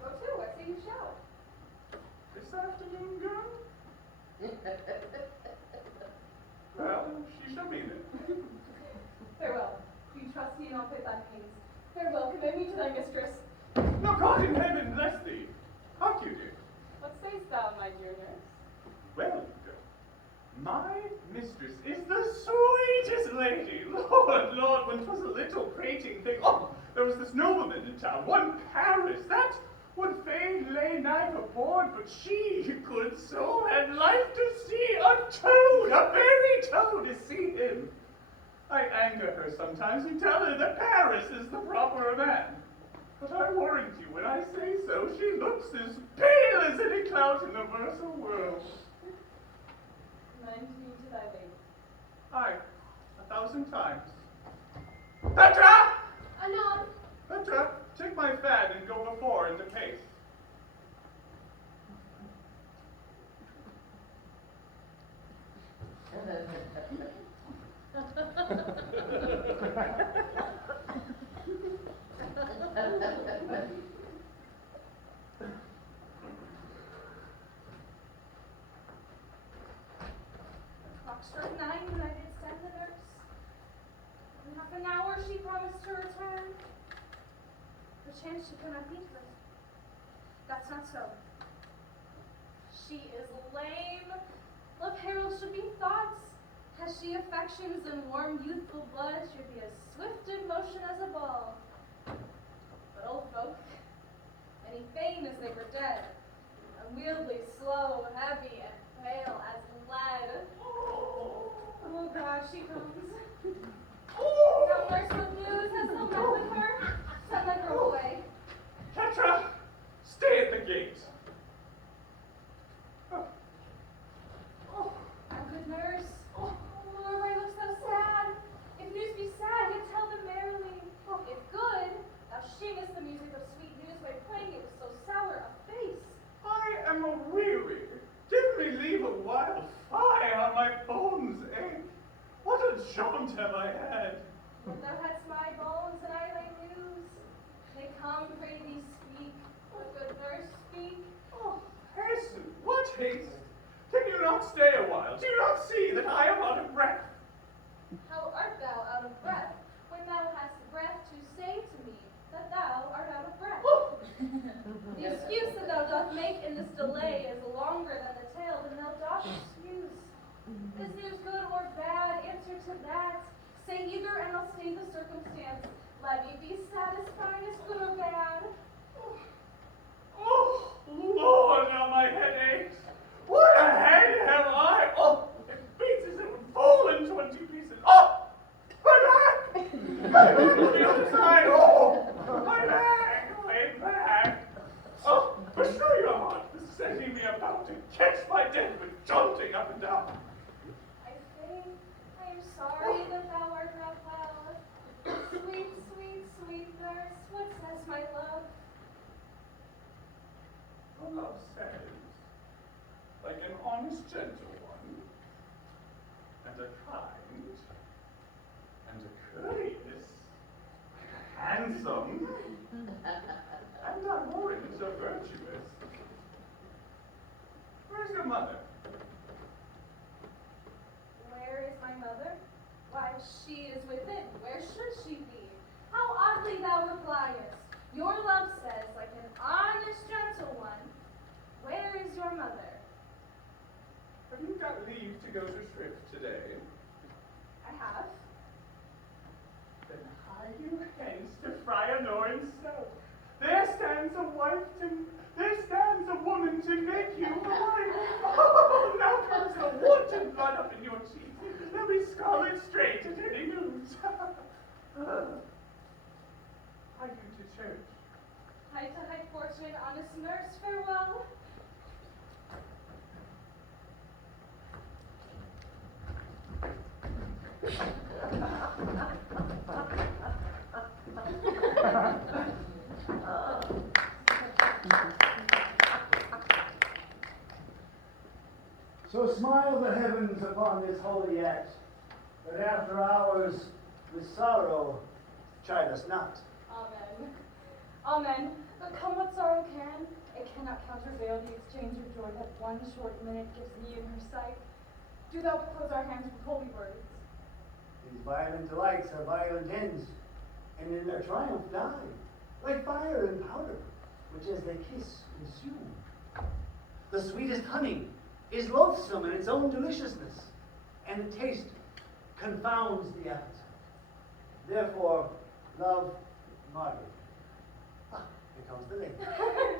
Go to, I say you shall. This afternoon, girl? Well, she shall be there. Farewell. Be trusty and I'll pay thy pains. Farewell, commend me to thy mistress. Now God in heaven bless thee. Hark you, dear. What sayst thou, my dear nurse? Well, girl, my mistress is the sweetest lady. Lord, Lord, when 'twas a little prating thing. Oh, there was this nobleman in town, one Paris, that would fain lay knife aboard, but she could so had life to see a toad, a very toad, to see him. I anger her sometimes and tell her that Paris is the proper man. But I warrant you, when I say so, she looks as pale as any cloud in the versal world. Commend me to thy lady. Aye, 1,000 times. Petra! Anon. Petra, take my fan and go before in the case. Clock struck 9 when I did send the nurse. In half an hour she promised to return. Perchance she cannot meet us. That's not so. She is lame. Love Harold should be thoughts. Has she affections and warm youthful blood, should be as swift in motion as a ball. But old folk, many feign as they were dead, unwieldy, slow, heavy, and pale as lead. Oh God, she comes. Now nurse, what news? Has no met with her? Send that girl away. Petra, stay at the gate. Our good nurse. Oh, Lord, why look so sad? If news be sad, yet tell them merrily. If good, thou shamest the music of sweet news by playing it with so sour a face. I am weary. Give me leave a while. Fie, how my bones ache. What a jaunt have I had. If thou hadst my bones and I thy news, they come, pray thee speak. Oh, good nurse, speak. Oh, hasten, what haste? Can you not stay a while? Do you not see that I am out of breath? How art thou out of breath, when thou hast breath to say to me that thou art out of breath? The excuse that thou dost make in this delay is longer than the tale than thou dost excuse. Is news good or bad? Answer to that. Say either and I'll state the circumstance. Let me be satisfied as good or bad. Oh, Lord, how my head aches. What a head have I! Oh, it beats as it would fall in 20 pieces. Oh, my back! My back on the other side! Oh, my back! My back! Oh, bestir your heart, setting me about to catch my death with jaunting up and down. I think I am sorry that thou art not well. Sweet, sweet, sweet nurse, what says my love? The love says, like an honest gentle one, and a kind, and a courteous, handsome, and I warrant a virtuous. Where's your mother? Where is my mother? Why, she is within. Where go to shrift today? I have. Then hie you hence to Friar himself. There stands a wife to, there stands a woman to make you a wife. Oh, now comes the wanton blood up in your cheeks. There'll be scarlet straight at any news. Are you to church? High to high fortune, honest nurse, farewell. So smile the heavens upon this holy act, but after hours with sorrow chide us not. Amen. Amen. But come what sorrow can, it cannot countervail the exchange of joy that one short minute gives me in her sight. Do thou close our hands with holy words. These violent delights have violent ends, and in their triumph die, like fire and powder, which as they kiss consume. The sweetest honey is loathsome in its own deliciousness, and the taste confounds the appetite. Therefore, love Margaret. Ah, here comes the lady.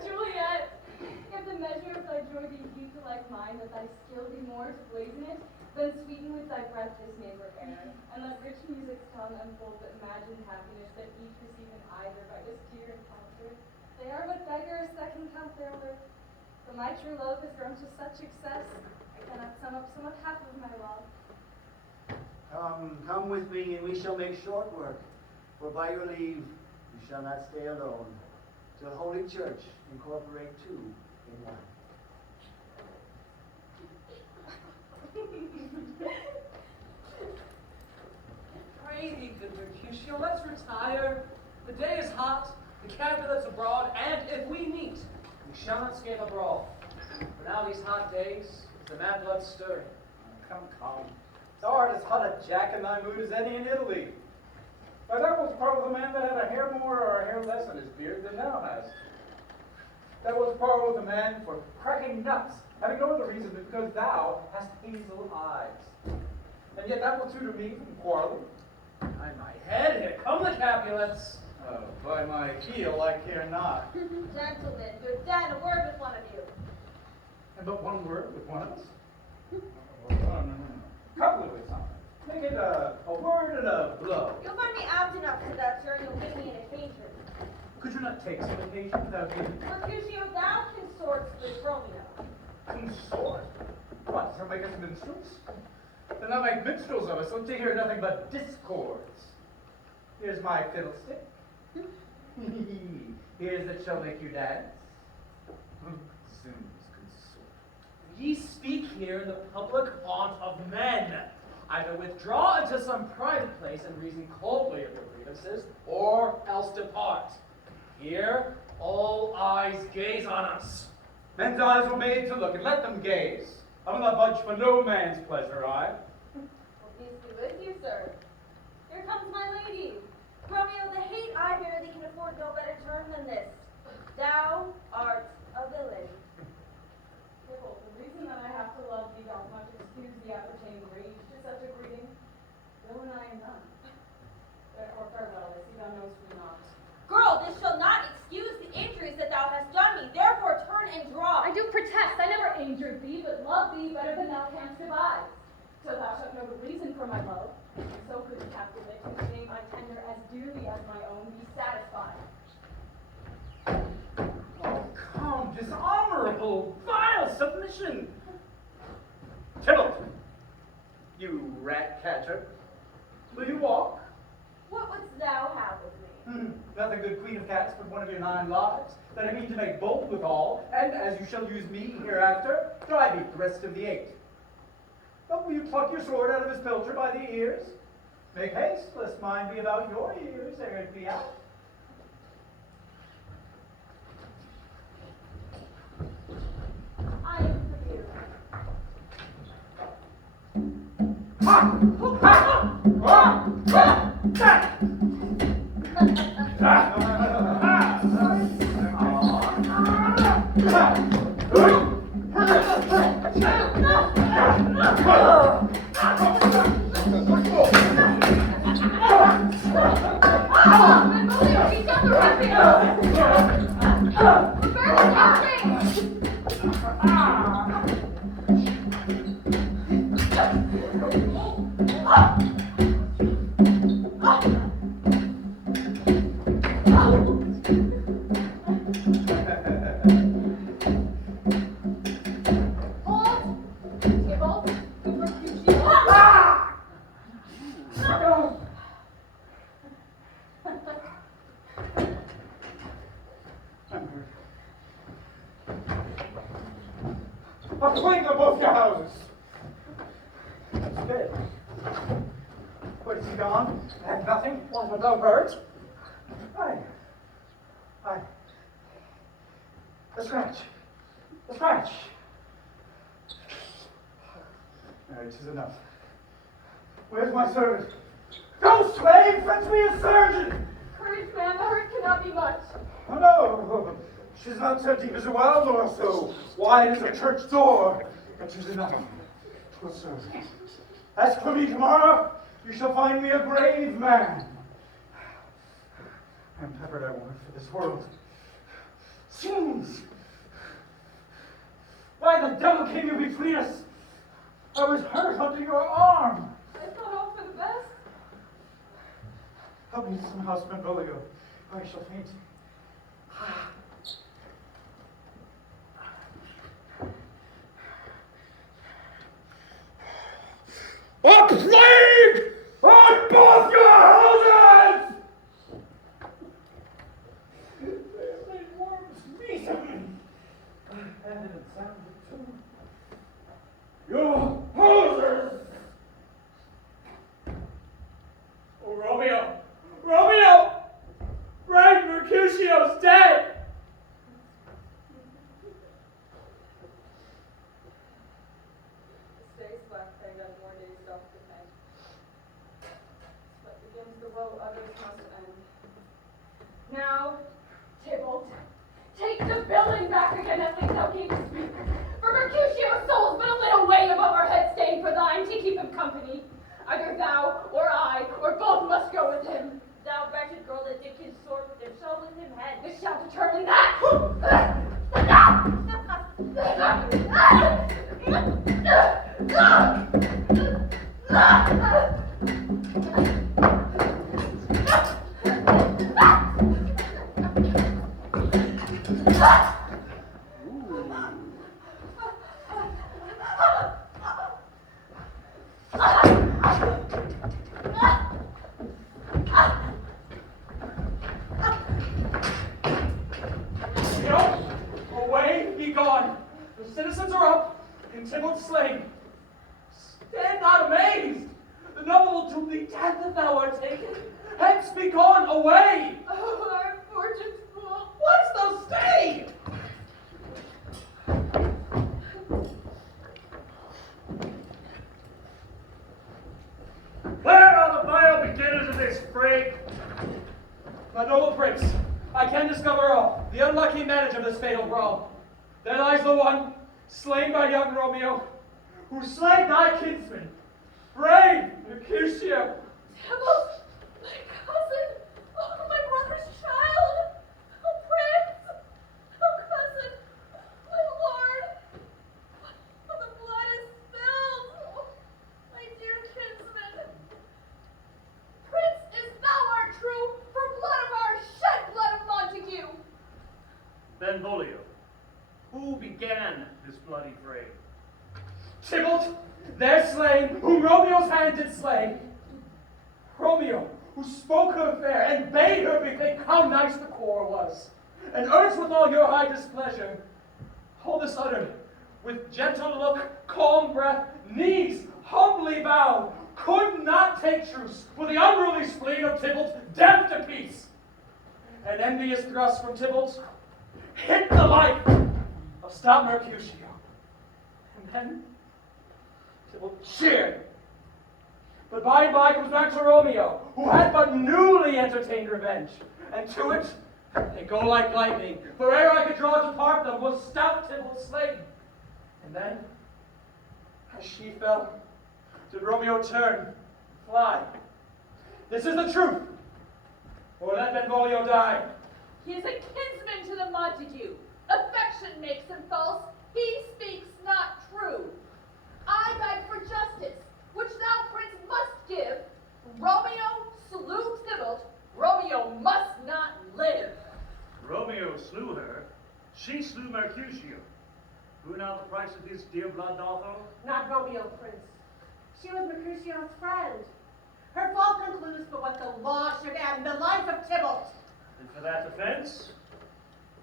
Juliet, if the measure of thy joy be heaped like mine, that thy skill be more to blazon it, then sweeten with thy breath this neighbor air, and let rich music's tongue unfold the imagined happiness that each receive in either by this dear encounter. They are but beggars that can count their worth. For my true love has grown to such excess, I cannot sum up somewhat half of my love. Come with me, and we shall make short work, for by your leave you shall not stay alone, till Holy Church incorporate two in one. Pray thee, good Mercutio, let's retire. The day is hot, the Capulets abroad, and if we meet, we shall not escape a brawl. For now these hot days is the mad blood stirring. Come. Thou art as hot a jack in thy mood as any in Italy. Why, that was part of the man that had a hair more or a hair less on his beard than thou hast. That was part of the man for cracking nuts, having no other reason than because thou hast hazel eyes. And yet that will tutor me from quarreling. By my head, here come the Capulets. Oh, by my heel I care not. Gentlemen, good den, a word with one of you. And but one word with one of us? No. Couple with something. Make it a word and a blow. You'll find me apt enough to that, sir, and you'll give me an occasion. Could you not take some occasion without giving? Mercutio, thou consorts with Romeo. Consort? What, does that make us minstrels? Then thou make minstrels of us, so to hear nothing but discords. Here's my fiddlestick. Here's that shall make you dance. Zoons, consort. Ye speak here in the public haunt of men. Either withdraw into some private place and reason coldly of your grievances, or else depart. Here, all eyes gaze on us. Men's eyes were made to look, and let them gaze. I will not budge for no man's pleasure, I. Well, peace be with you, sir. Here comes my lady. Romeo, the hate I bear thee can afford no better term than this. Thou art a villain. Behold, the reason that I have to love thee doth much excuse the appertaining rage to such a greeting. Villain I am none. Therefore farewell, I see thou knowest me not. Girl, this shall not excuse the injuries that thou hast done me. Therefore turn and draw. I do protest, I never injured thee, but love thee better than thou canst devise. So thou shalt know the reason for my love, and so could the Capulet, whose name I tender as dearly as my own, be satisfied. Oh, come, dishonorable, vile submission. Tybalt, you rat catcher, will you walk? What wouldst thou have with me? Nothing good, queen of cats, but one of your 9 lives, that I mean to make bold withal, and as you shall use me hereafter, drive eat the rest of the 8. But will you pluck your sword out of his pilcher by the ears? Make haste, lest mine be about your ears ere it be out. I am for you. Ha! Ha! Ha! Ha! Ha! I'll clean them both your houses. It's dead. Where is he gone? Had nothing? What, without hurt? Aye. A scratch. A scratch. It is enough. Where's my servant? Go, slave! Fetch me a surgeon! Courage, man, the hurt cannot be much. Oh, no. She's not so deep as a well, nor so wide as a church door. But 'tis enough. 'Twill serve. As for me tomorrow, you shall find me a brave man. I am peppered, I want for this world. Sins! Why the devil came you between us? I was hurt under your arm. I thought all for the best. Help me somehow, BENVOLIO, or I shall faint. A plague on both your houses! They made worms meet of me. And it sounded too. Your houses! Oh, Romeo! Romeo! Right, Mercutio's dead! The stays black fade as more days doth defend. But begins the woe others must end. Now, Tybalt, take the villain back again, at least thou canst speak. For Mercutio's soul's but a little way above our head, staying for thine to keep him company. Either thou, or I, or both must go with him. Thou wretched girl that did consort with him, shall with him head. This shall determine that. Away, be gone. The citizens are up, and Tybalt slain. Stand not amazed. The noble will do thee death if thou art taken. Hence be gone, away. Oh, our fortune's full. What's thou stay? Where are the vile beginners of this fray? My noble prince, I can discover all. The unlucky manage of this fatal brawl. There lies the one, slain by young Romeo, who slayed thy kinsman, brave Mercutio. Tybalt, my cousin, oh, my brother's child, oh, prince, oh, cousin, my lord, oh, the blood is spilled, oh, my dear kinsman. Prince, if thou art true, for blood of our shed blood of Montague. BENVOLIO, who began this bloody fray? Tybalt, there slain, whom Romeo's hand did slay. Romeo, who spoke her fair, and bade her bethink how nice the core was, and urged with all your high displeasure. All this uttered, with gentle look, calm breath, knees humbly bowed, could not take truce with the unruly spleen of Tybalt, deaf to peace. An envious thrust from Tybalt hit the life of stout Mercutio. And then Tybalt cheered. But by and by comes back to Romeo, who had but newly entertained revenge. And to it, they go like lightning, for ere I could draw to part them, was stout Tybalt slain. And then, as she fell, did Romeo turn, fly. This is the truth, or let BENVOLIO die. He is a kinsman to the Montague. Affection makes him false. He speaks not true. I beg for justice, which thou, prince, must give. Romeo slew Tybalt. Romeo must not live. Romeo slew her. She slew Mercutio. Who now the price of his dear blood doth owe? Not Romeo, prince. She was Mercutio's friend. Her fault concludes but what the law should end, the life of Tybalt. And for that offense,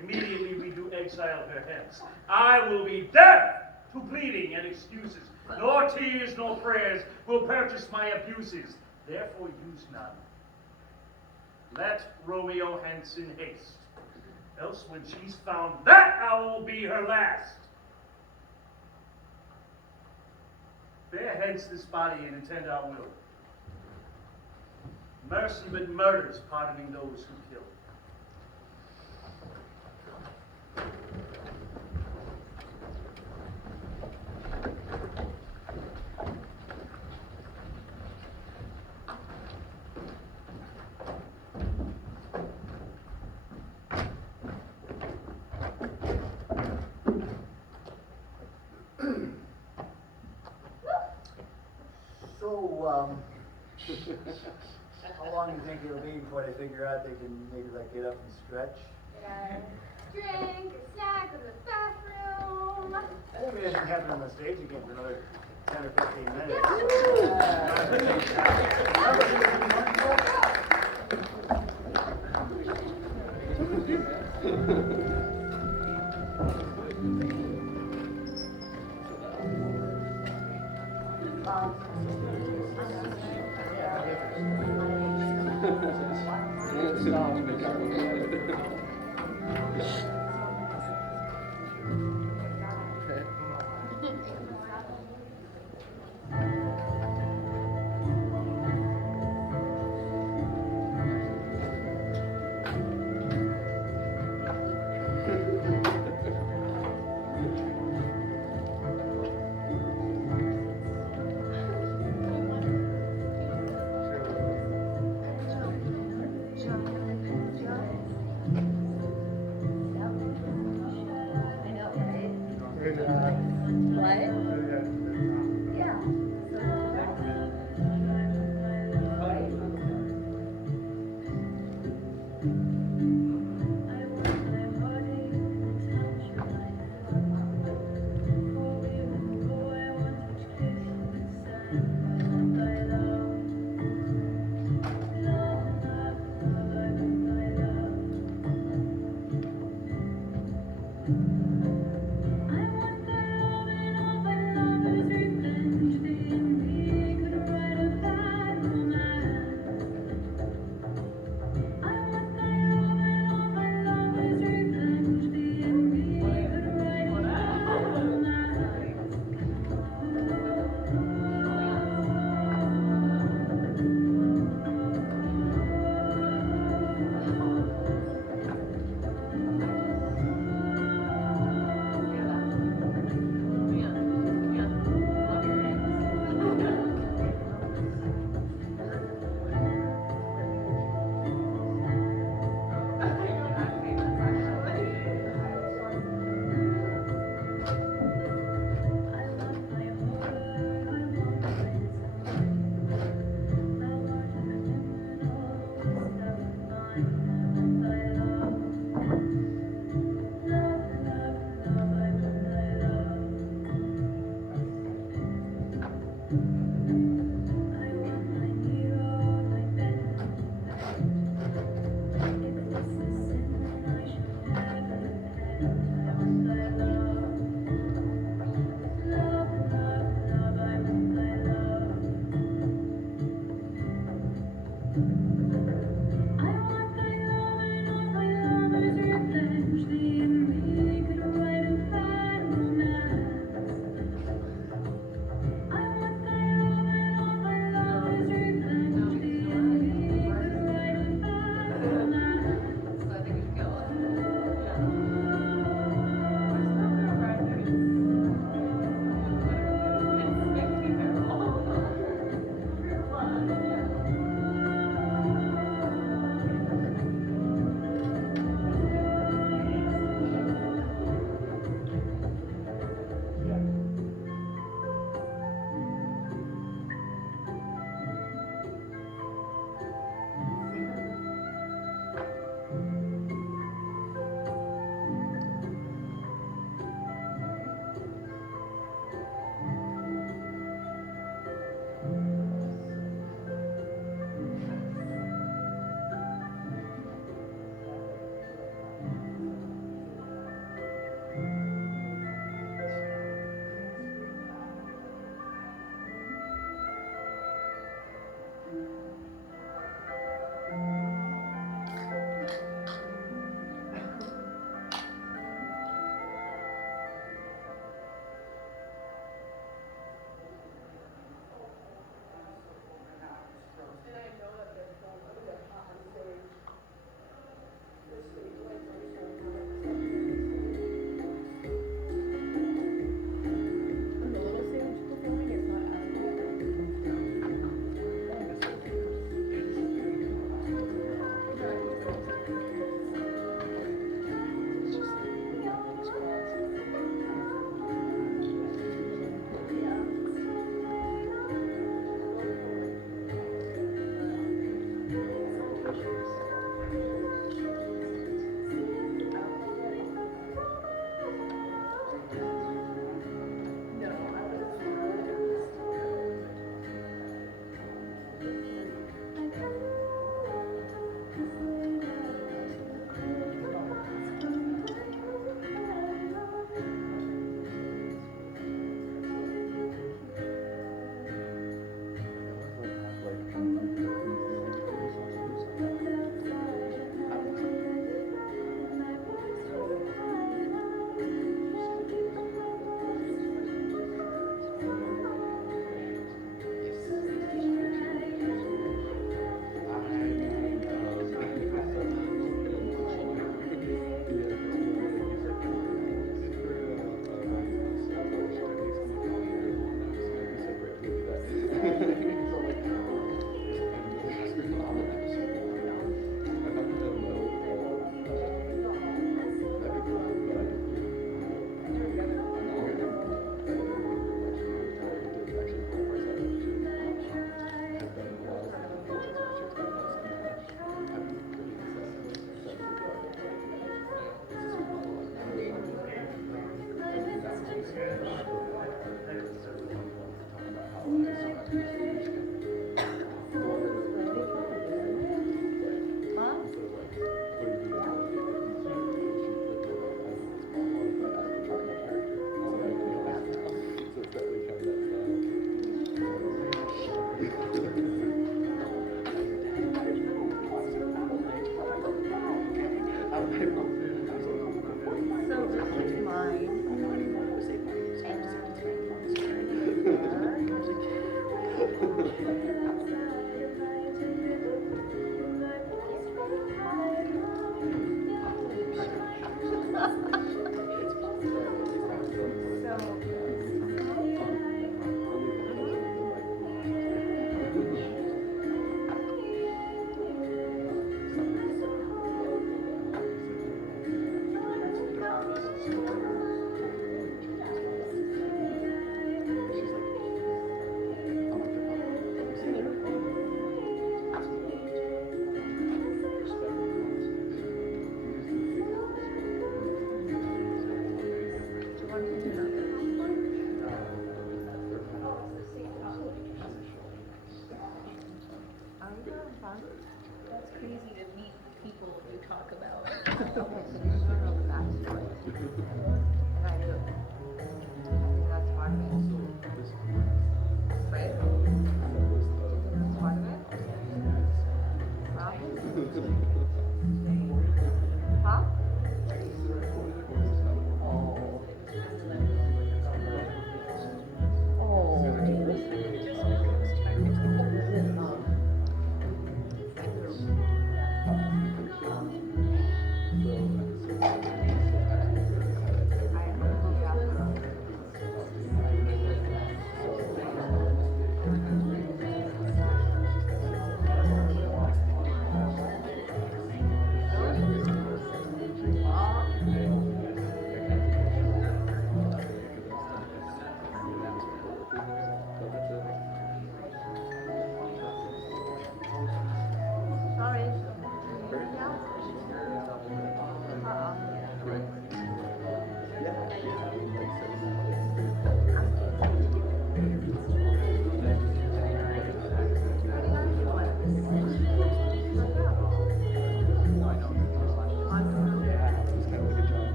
immediately we do exile her hence. I will be deaf to pleading and excuses. Nor tears nor prayers will purchase my abuses. Therefore use none. Let Romeo hence in haste. Else when she's found, that hour will be her last. Bear hence this body and intend our will. Mercy but murders, pardoning those who kill. How long do you think it'll be before they figure out they can maybe like get up and stretch? Drink, a snack, go to the bathroom. I think we should have it on the stage again for another 10 or 15 minutes.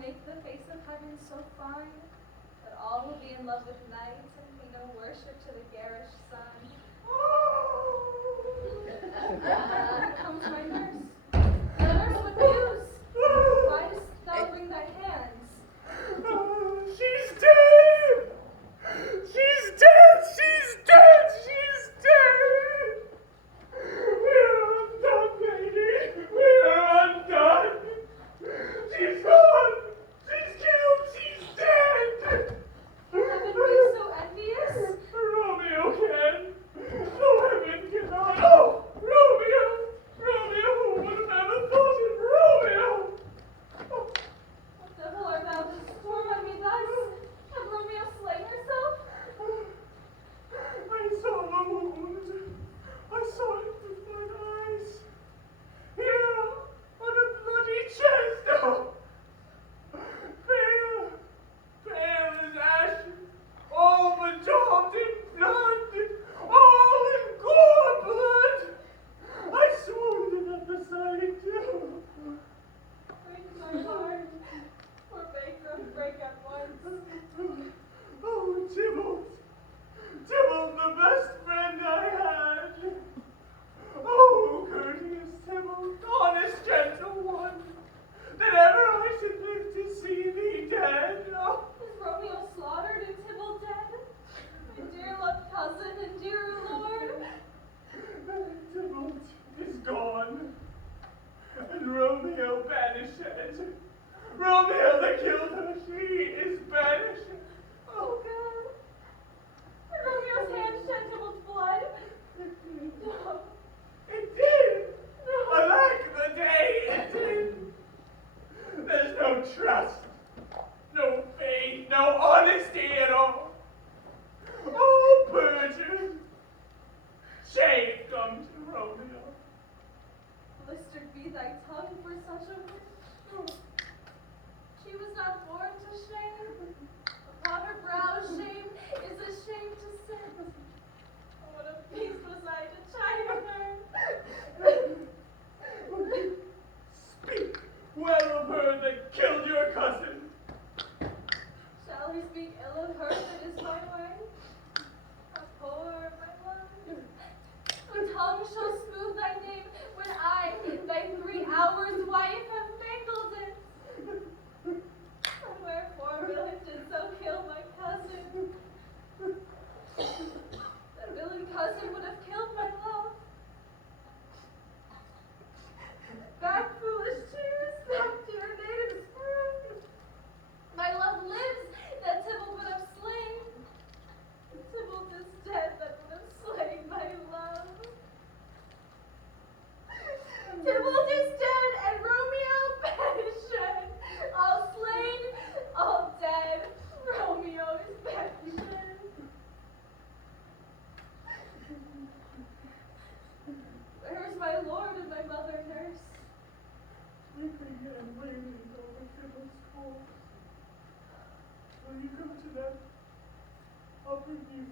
Make the face of heaven so fine that all will be in love with night and pay no worship to the garish sun. Here comes my nurse. Nurse, what news? Why dost thou wring thy hands? She's dead! She's dead! She's dead! She's dead! We're undone, lady! We're undone! She's gone! She's killed! She's dead! Heaven be so envious?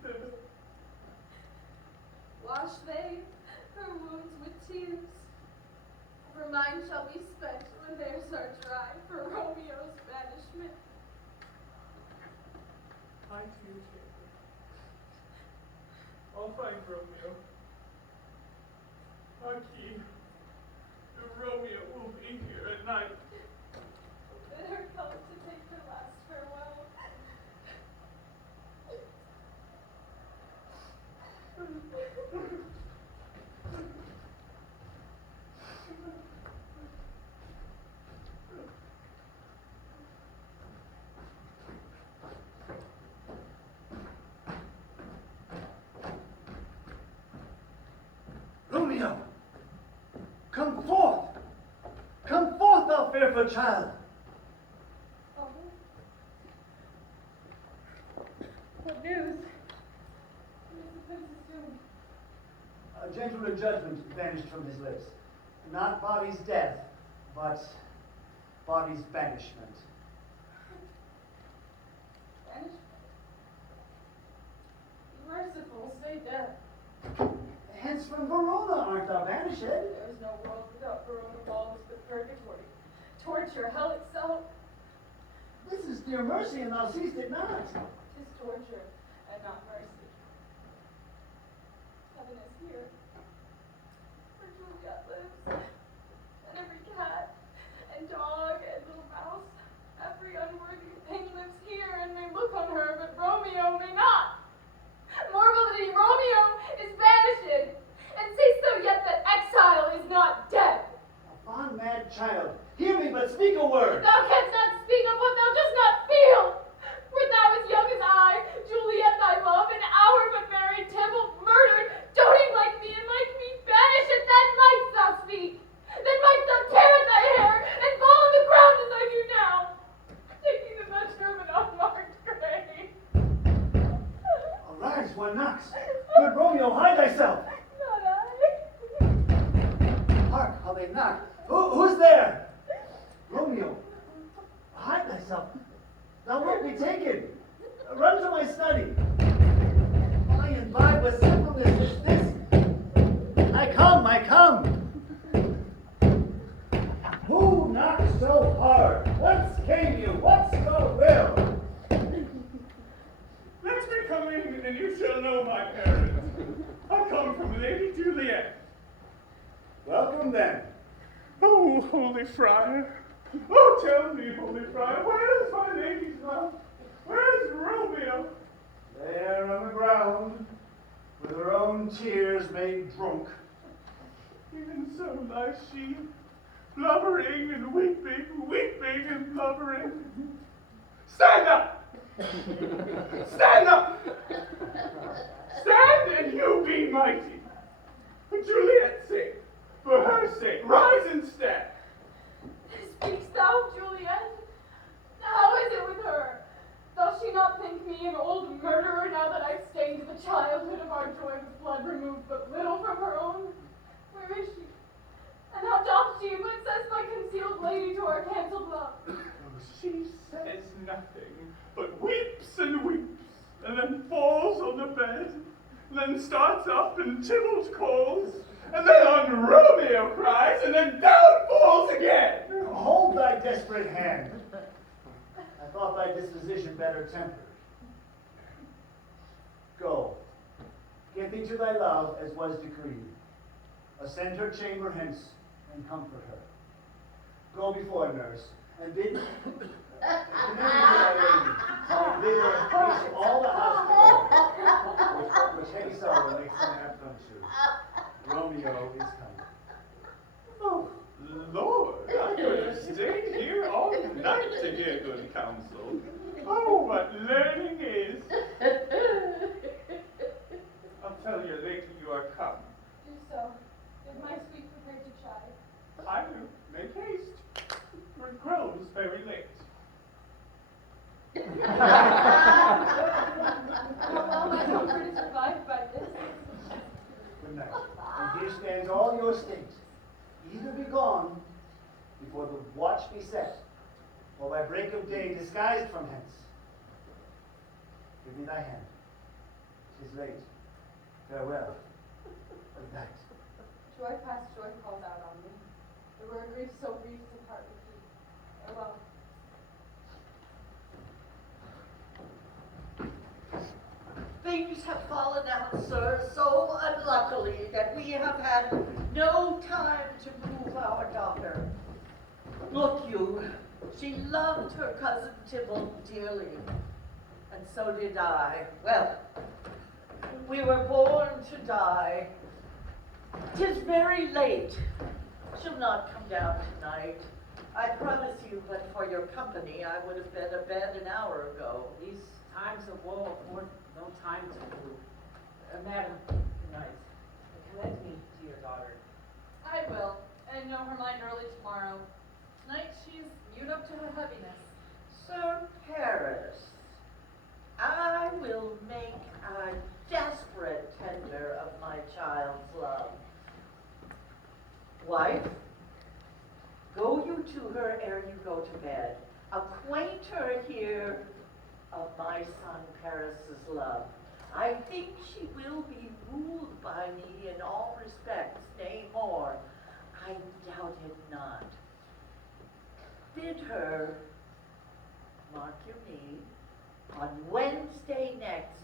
thither. Wash they her wounds with tears, for mine shall be spent when theirs are dry for Romeo's banishment. I too, Shailor. I'll find Romeo. Maggie, Romeo will be here at night. Bid her come to take her last farewell. Romeo! Come forth! Come forth, thou fearful child! Oh. What news? What is the princess doing? A gentler judgment vanished from his lips. Not body's death, but body's banishment. Banishment? Be merciful, say death. Hence from Verona art thou banished. There is no world without Verona walls but purgatory. Torture, hell itself. This is dear mercy, and thou seest it not. 'Tis torture and not mercy. Heaven is here, where Juliet lives, and every cat and dog and little mouse, every unworthy thing lives here and may look on her, but Romeo may not. Mortality, Romeo is banished, and sayest thou yet that exile is not dead? A fond mad child, hear me but speak a word. Thou canst not speak of what thou dost not feel. Wert thou as young as I, Juliet thy love, an hour but married, Tybalt murdered, doting like me and like me banished, then mightst thou speak. Then mightst thou tear at thy hair and fall on the ground as I do now, taking the measure of an unmarked grave. Arise, one Knox. Good Romeo, hide thyself. Not I. Hark, how they knock. Who's there? Romeo, hide thyself. Thou wilt be taken. Run to my study. By and by, with simpleness is this. I come. Who knocks so hard? Whence came you? What's your will? Let me come in, and you shall know my parents. I come from Lady Juliet. Welcome then. Oh, holy friar. Oh, tell me, holy friar, where is my lady's love? Where is Romeo? There on the ground, with her own tears made drunk. Even so lies she, blubbering and weeping, weeping and blubbering. Stand up! Stand up! Stand and you be mighty. For Juliet's sake, for her sake, rise and stand. Speakst thou, Juliet? How is it with her? Does she not think me an old murderer now that I've stained the childhood of our joy with blood removed but little from her own? Where is she? And how doth she but says my concealed lady to our cancelled love? She says nothing, but weeps and weeps, and then falls on the bed, and then starts up and Tybalt calls, and then on Romeo cries, and then down falls again. Hold thy desperate hand. I thought thy disposition better tempered. Go, get thee to thy love as was decreed. Ascend her chamber hence, and comfort her. Go before, nurse, and bid commend to thy lady, and bid her face all the house together, which heavy sorrow makes them apt unto. Romeo is coming. Oh, Lord, I could have stayed here all night to hear good counsel. Oh, what learning is. I'll tell you later you are come. Do so. Is my sweet prepared to chide? I do. Make haste, for it grows very late. How well my comfort is revived by this. Good night. And here stands all your state. Either be gone before the watch be set, or by break of day disguised from hence. Give me thy hand. is late. Farewell. Good night. Joy past joy calls out on me. The word grief so grief to part with thee. Farewell. Things have fallen out, sir, so unluckily that we have had no time to move our daughter. Look you, she loved her cousin Tybalt dearly, and so did I. Well, we were born to die. 'Tis very late. She'll not come down tonight. I promise you, but for your company, I would have been abed an hour ago. These times of woe afford no time to move. Madam, good night. Commend me to your daughter. I will, and know her mind early tomorrow. Tonight she's mewed up to her heaviness. Sir Paris, I will make a desperate tender of my child's love. Wife, go you to her ere you go to bed. Acquaint her here of my son Paris's love. I think she will be ruled by me in all respects, nay more. I doubt it not. Bid her, mark your me, on Wednesday next.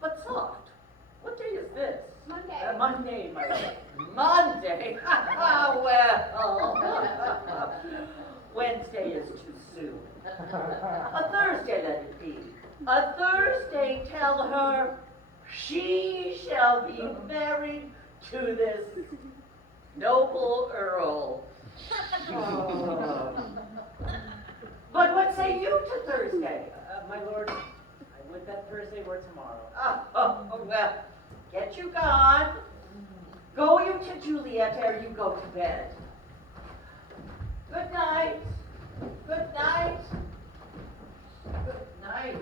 But soft, what day is this? Monday. Monday, my lord. Monday? Well, Wednesday is too soon. A Thursday let it be. A Thursday tell her she shall be married to this noble earl. But what say you to Thursday? My lord, I would that Thursday were tomorrow. Well, get you gone. Go you to Juliet ere you go to bed. Good night. Good night. Good night.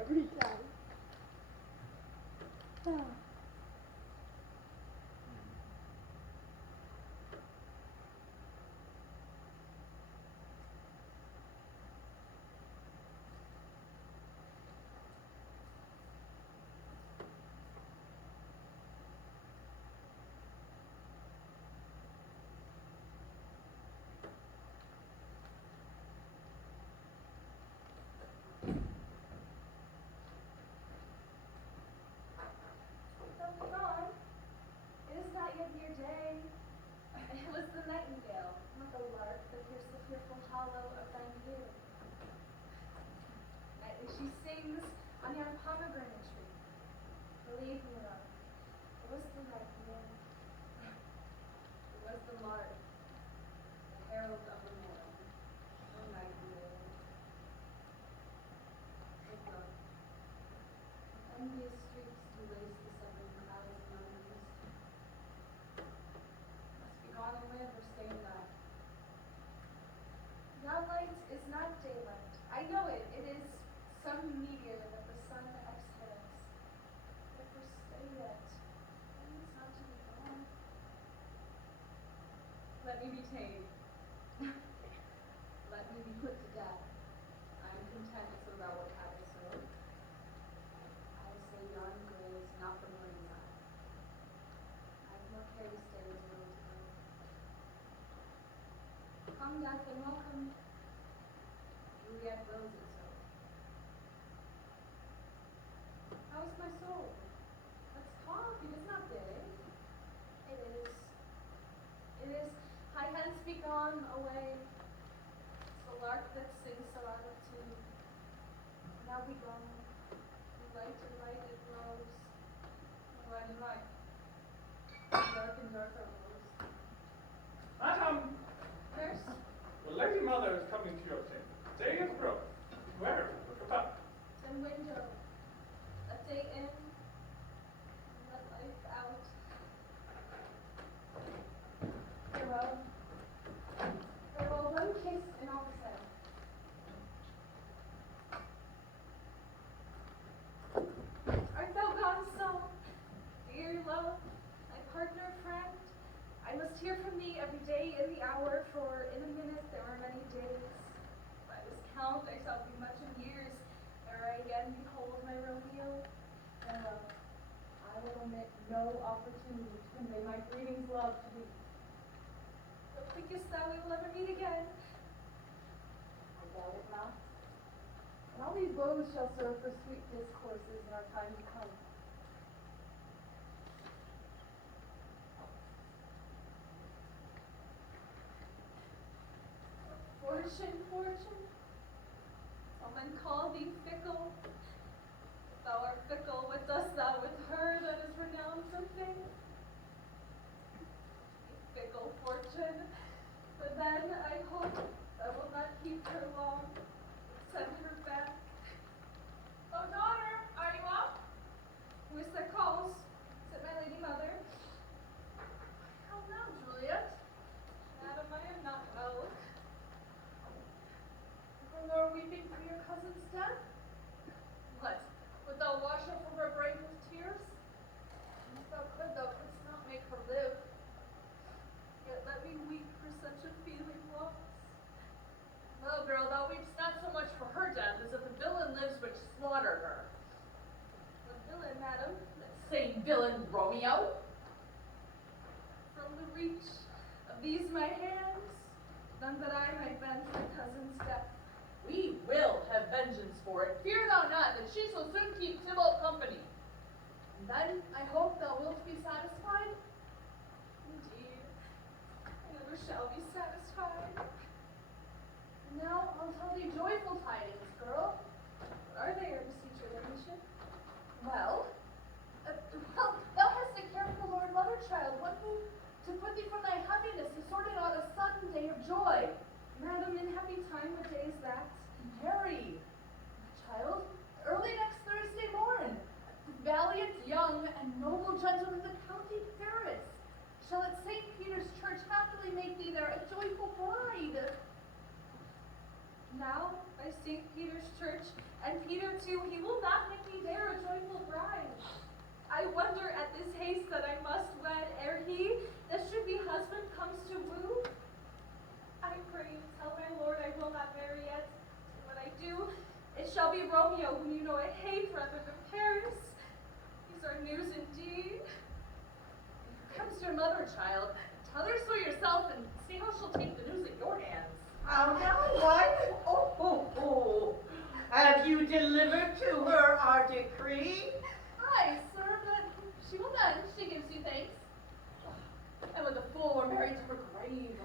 Every time. Let me be tame. Let me be put to death. I am content so thou wilt have it so. I say yon graves not for morning's eye. I have more care to stay as will to go. Come, death, and welcome. gone away. It's the lark that sings so out of tune. Now be gone. Light and light it grows. Light and light. Dark and darker grows. Madam, Nurse, the Lady Mother is coming to your tent. Day is broke. Where? Look about. and window. Let day in. And let life out. Farewell. Farewell, one kiss and all is said. Art thou gone so, dear love, my partner, friend? I must hear from thee every day in the hour, for in a minute there are many days. By this count I shall be much in years, ere I again behold my Romeo. Farewell. I will omit no opportunity to convey my greetings, love, to thee. But thinkest thou we will ever meet again? I doubt it not. And all these woes shall serve for sweet discourses in our time to come. Fortune, fortune, all men call thee fickle. If thou art fickle, what dost thou with her that is renowned for fame? Fickle fortune, but then I hope I will not keep her long, but send her back. Oh, daughter, are you up? Who is that calls? Is it my lady mother? How now, Juliet? Madam, I am not well. Nor weeping for your cousin's death? What? Would thou wash over her grave with tears? If thou couldst not make her live. Yet let me weep for such a feeling loss. Well, girl, thou weepst not so much for her death as if the villain lives which slaughtered her. The villain, madam, That same villain, Romeo. from the reach of these my hands, none that I might venge my cousin's death. We will have vengeance for it. Fear thou not that she shall soon keep TYBALT company. And then I hope thou wilt be satisfied. Indeed, I never shall be satisfied. And now I'll tell thee joyful tidings, girl. What are they, I beseech your ladyship? Well, thou hast a careful Lord Mother child, one who, to put thee from thy heaviness, has sorted out a sudden day of joy. Madam, in happy time, what day is that? Mary, child, early next Thursday morn, the valiant, young, and noble gentleman of the county Paris shall at St. Peter's Church happily make thee there a joyful bride. Now, by St. Peter's Church, and Peter too, he will not make me there a joyful bride. I wonder at this haste that I must wed, ere he, that should be husband, comes to woo. I pray you tell my lord I will not marry yet. When I do, it shall be Romeo, whom you know I hate rather than Paris. These are news indeed. Here comes your mother, child. Tell her so yourself and see how she'll take the news at your hands. How now, wife? Oh. Have you delivered to her our decree? Aye, sir, but she will then. She gives you thanks. And with the fool were married to her grave.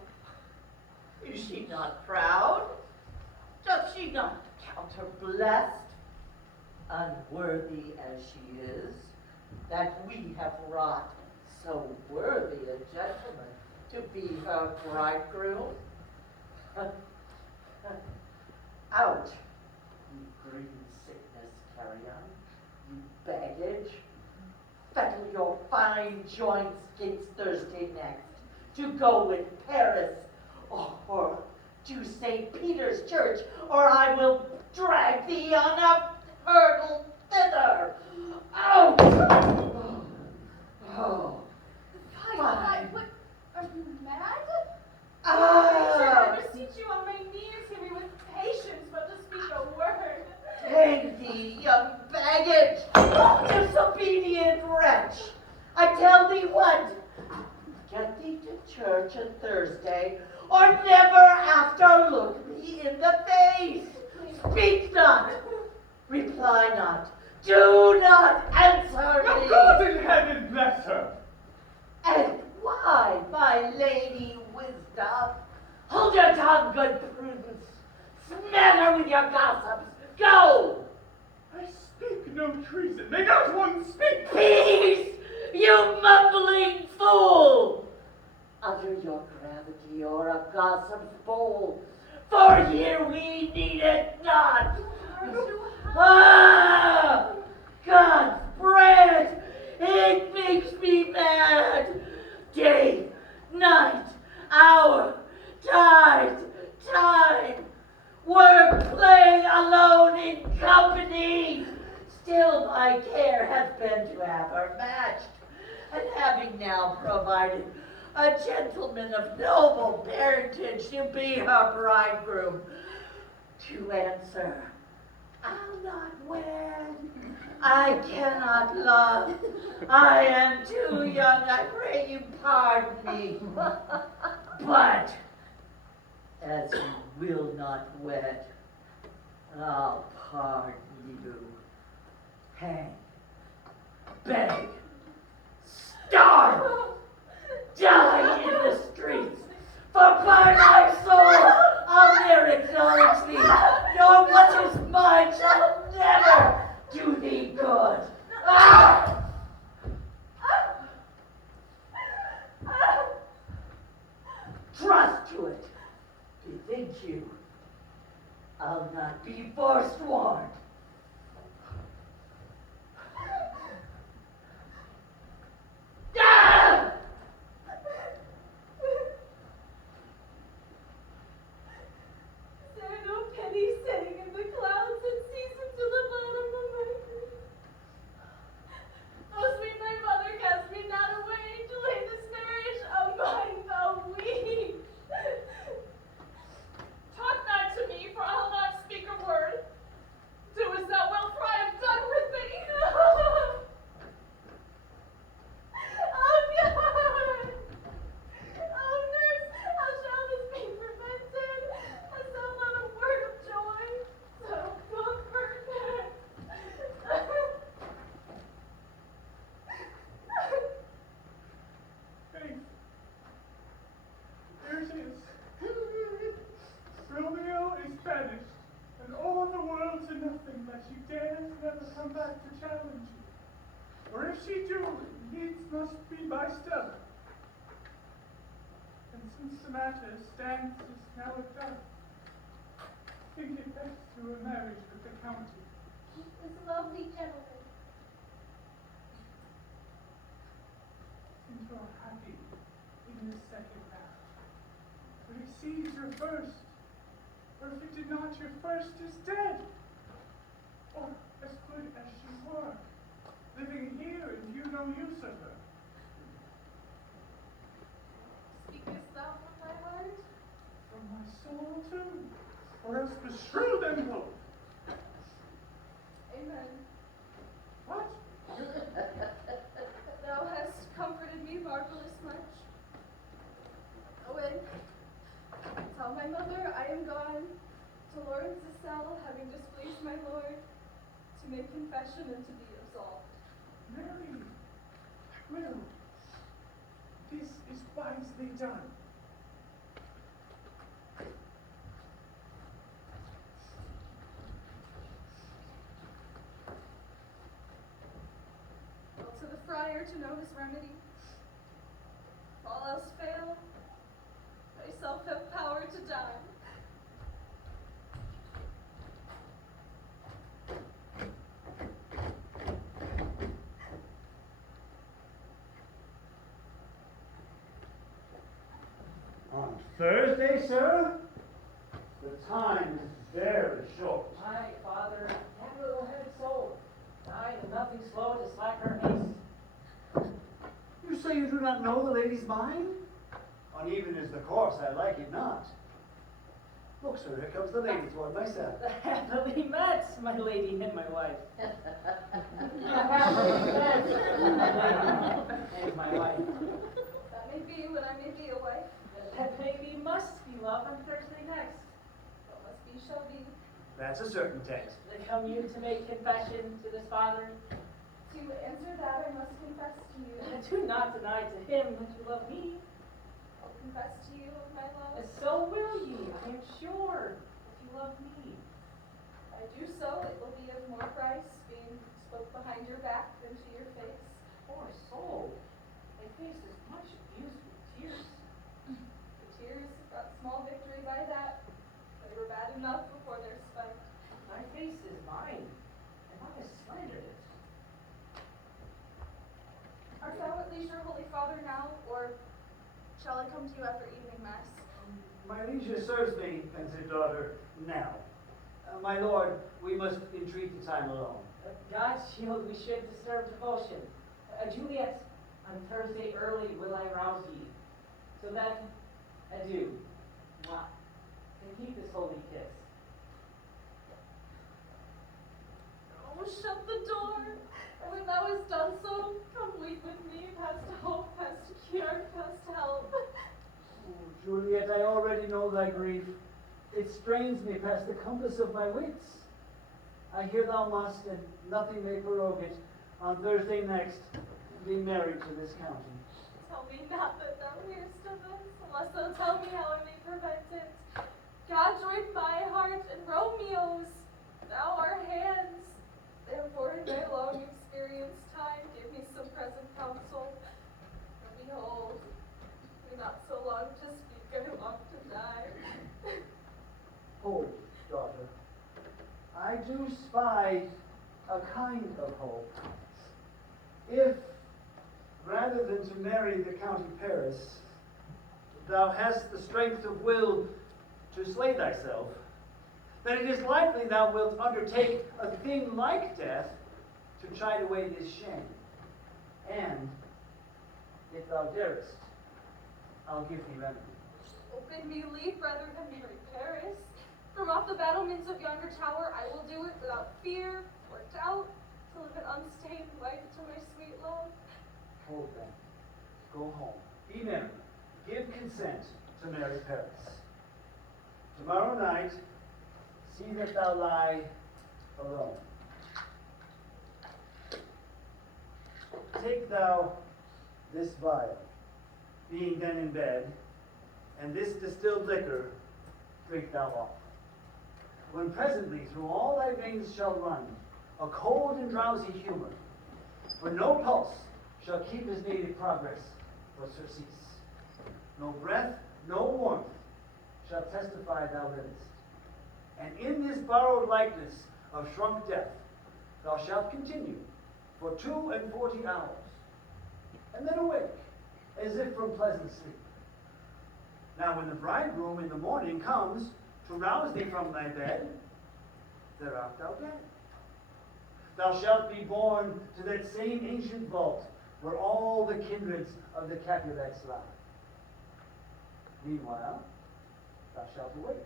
Is she not proud? Does she not count her blessed? Unworthy as she is, that we have wrought so worthy a gentleman to be her bridegroom? Out, you green sickness carrion, you baggage. Fettle your fine joints against Thursday next, to go with Paris, or to St. Peter's Church, or I will drag thee on a hurdle thither. Out! Oh. Fine. What? Are you mad? I beseech you on my knees, hear me with patience, but to speak a word. Take thee, young baggage, disobedient wretch. I tell thee what, get thee to church on Thursday, or never after look me in the face. Speak not, reply not, do not answer me. Now God in heaven bless her. And why, my lady wisdom, Hold your tongue, good Prudence. Smother with your gossips. Go! I speak no treason. May not one speak. Peace, you mumbling fool! Utter your gravity or a gossip's bowl, for here we need it not. Ah! God's bread, it makes me mad. Day, night, hour, tide, time, work, play, alone, in company. Still my care hath been to have her matched, and having now provided a gentleman of noble parentage to be her bridegroom, to answer, I'll not wed, I cannot love, I am too young, I pray you pardon me. But, as you will not wed, I'll pardon you. Hang, beg, starve, die in the streets, for by my soul I'll ne'er acknowledge thee, nor what is mine shall never do thee good. Ah! Trust to it. Bethink you, I'll not be forsworn. Ah! Is there no penny sitting in the clouds that sees into the bottom of my grief? Oh, sweet my mother, cast me not away to lay this marriage among the weak. Talk not to me, for I'll not speak a word. Do as thou wilt, for I am done with thee. Oh, God! Oh, nurse, how shall this be prevented? Hast thou not a word of joy? So comfort her. Faith. There it is. Romeo is banished, and all the world to nothing that she dares never come back to challenge you. Or if she do, needs must be by stealth. And since the matter stands as now it does, think it best through a marriage with the county. This lovely gentleman. Since you're happy in the second match, but exceeds your first, or if it did not, your first is dead, or as good as she were, living here and you no use of her. Speakest thou from thy heart? From my soul too, or else beshrew them both. Amen. What? Thou hast comforted me marvelous much. Owen, tell my mother I am gone to Lord Cecil, having displeased my lord, to make confession and to be absolved. Mary, I will. This is wisely done. Well, to the friar to know his remedy. If all else fail, thyself have power to die. On Thursday, sir? The time is very short. My father, that little head soul, died and nothing slow to slack her haste. You say you do not know the lady's mind? Uneven is the course, I like it not. Look, sir, here comes the lady toward myself. Happily met, my lady and my wife. Happily met, my lady and my wife. That may be when I may be a wife. That baby must be love on Thursday next. What must be shall be. That's a certain text. Come you to make confession to this father? To answer that, I must confess to you. Do not deny to him that you love me. confess to you of my love. And so will ye, I am sure, if you love me. If I do so, it will be of more price, being spoke behind your back than to your face. Poor soul, thy face is much abused with tears. The tears got small victory by that. They were bad enough before their spite. Thy face is mine, and I have slandered it. Art thou at leisure, Holy Father, now, or shall I come to you after evening mass? My leisure serves me, pensive daughter, now. My lord, we must entreat the time alone. God shield, we should disturb devotion. Juliet, on Thursday early will I rouse ye. So then, adieu. Mwah. And keep this holy kiss. Oh, shut the door. And when thou hast done so, come weep with me, past hope, past cure, past help. Oh, Juliet, I already know thy grief. It strains me past the compass of my wits. I hear thou must, and nothing may prorogue it, on Thursday next, be married to this county. Tell me not that thou hearest of this, unless thou tell me how I may prevent it. God joined my heart and Romeo's. Thou our hands. Therefore, in my long experienced time, give me some present counsel. For behold, we not so long to speak, I long to die. Hope, daughter. I do spy a kind of hope. If, rather than to marry the county Paris, thou hast the strength of will to slay thyself, then it is likely thou wilt undertake a thing like death to chide away this shame. And, if thou darest, I'll give thee remedy. Bid me leave rather than marry Paris. From off the battlements of yonder tower, I will do it without fear or doubt, to live an unstained wife to my sweet love. Hold then. Go home. Be merry. Give consent to marry Paris. Tomorrow night, see that thou lie alone. Take thou this vial, being then in bed, and this distilled liquor drink thou off. When presently through all thy veins shall run a cold and drowsy humor, for no pulse shall keep his native progress or surcease. No breath, no warmth shall testify thou livest. And in this borrowed likeness of shrunk death thou shalt continue for 42 hours, and then awake, as if from pleasant sleep. Now when the bridegroom in the morning comes to rouse thee from thy bed, there art thou dead. Thou shalt be borne to that same ancient vault where all the kindreds of the Capulets lie. Meanwhile, thou shalt awake.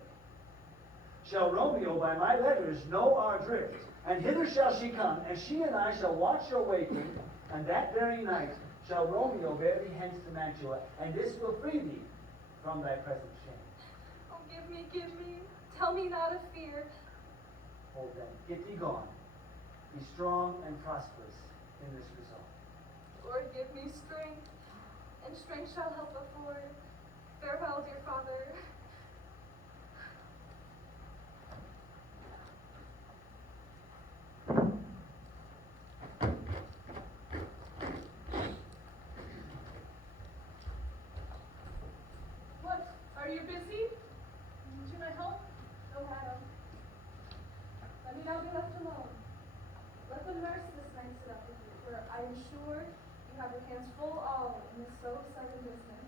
Shall Romeo by my letters know our drift, and hither shall she come, and she and I shall watch your waking, and that very night shall Romeo bear thee hence to Mantua, and this will free thee from thy present shame. Oh, give me, tell me not of fear. Hold then, get thee gone. Be strong and prosperous in this resolve. Lord, give me strength, and strength shall help afford. Farewell, dear father. What? Are you busy? Need my help? No, madam. Let me now be left alone. Let the nurse this night sit up with you, for I am sure you have your hands full all in this so sudden business.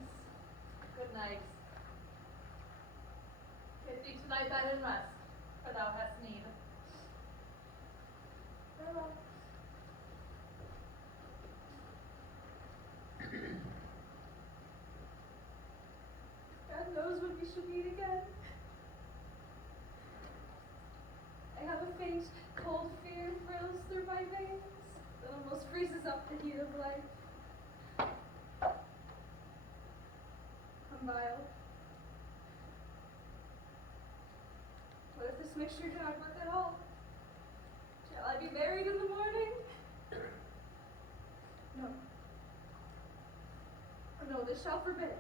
Good night. Get thee to thy bed and rest, for thou hast need. Farewell. God knows when we should meet again. I have a faint, cold fear thrills through my veins that almost freezes up the heat of life. I'm vile. What if this mixture do not work at all? Shall I be married in the morning? No. Oh, no, this shall forbid it.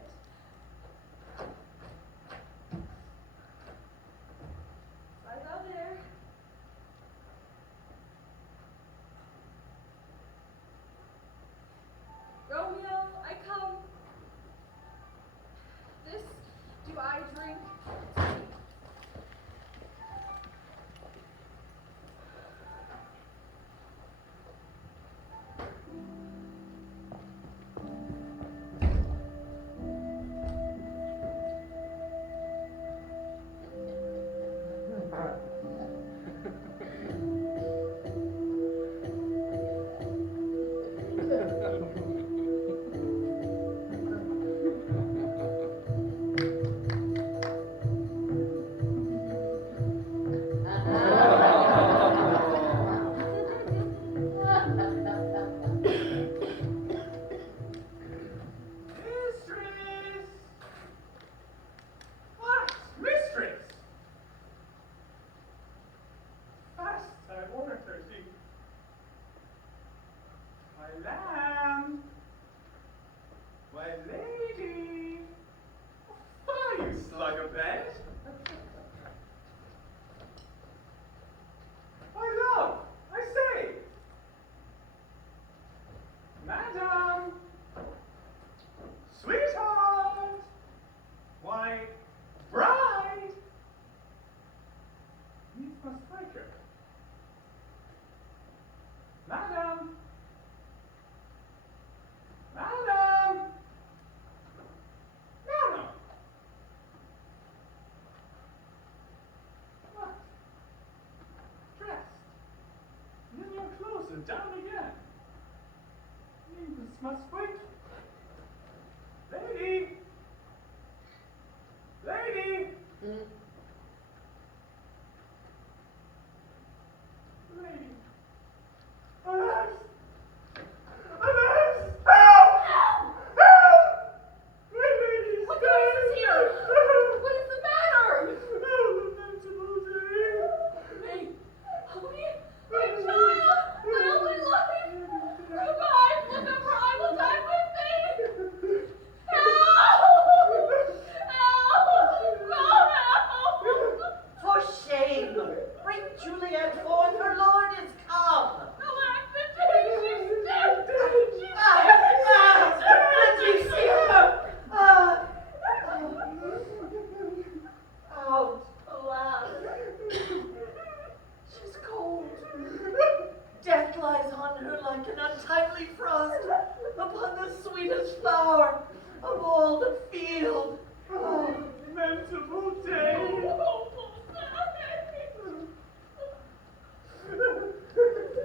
lamb. My lady. Why, you slug a bed? My love, I say. Madam. Sweetheart. Why, bride. Needs must wake her. Madam. Madam. Madam. What? Dressed. And then your clothes are down again. Needs must wake. Lady. Lady. Lady. Alas! Alas! Help! Help! My lady's What dead! noise is here? What is the matter? Oh, lamentable day! May, help me! My child! My only life! Revive! Look up, for I will die with thee! Help! Help! Oh, help! For shame! Bring Juliet forth, her lord is come! Leptich, she's dead! She's Let me see her! Out, alas! She's cold. Death lies on her like an untimely frost upon the sweetest flower of all the field. Oh, Lamentable day!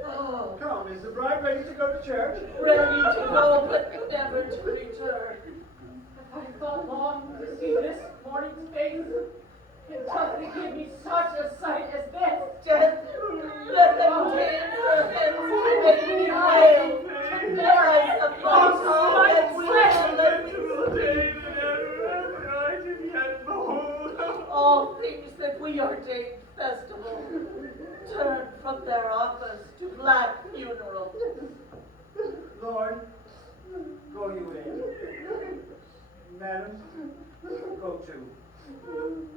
oh, Come, is the bride ready to go to church? ready to go, but never to return. I thought long to see this morning's face. It doesn't give me such a sight as this. Death, let them take her hence and make me wail. To rise upon all that will let me Lamentable day that ever I did yet behold. all things that we ordained festival turn from their office to black funeral. Lord, go you in. Madam, go too.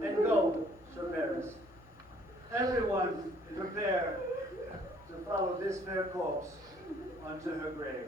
And go, Sir Paris. Everyone prepare to follow this fair corpse unto her grave.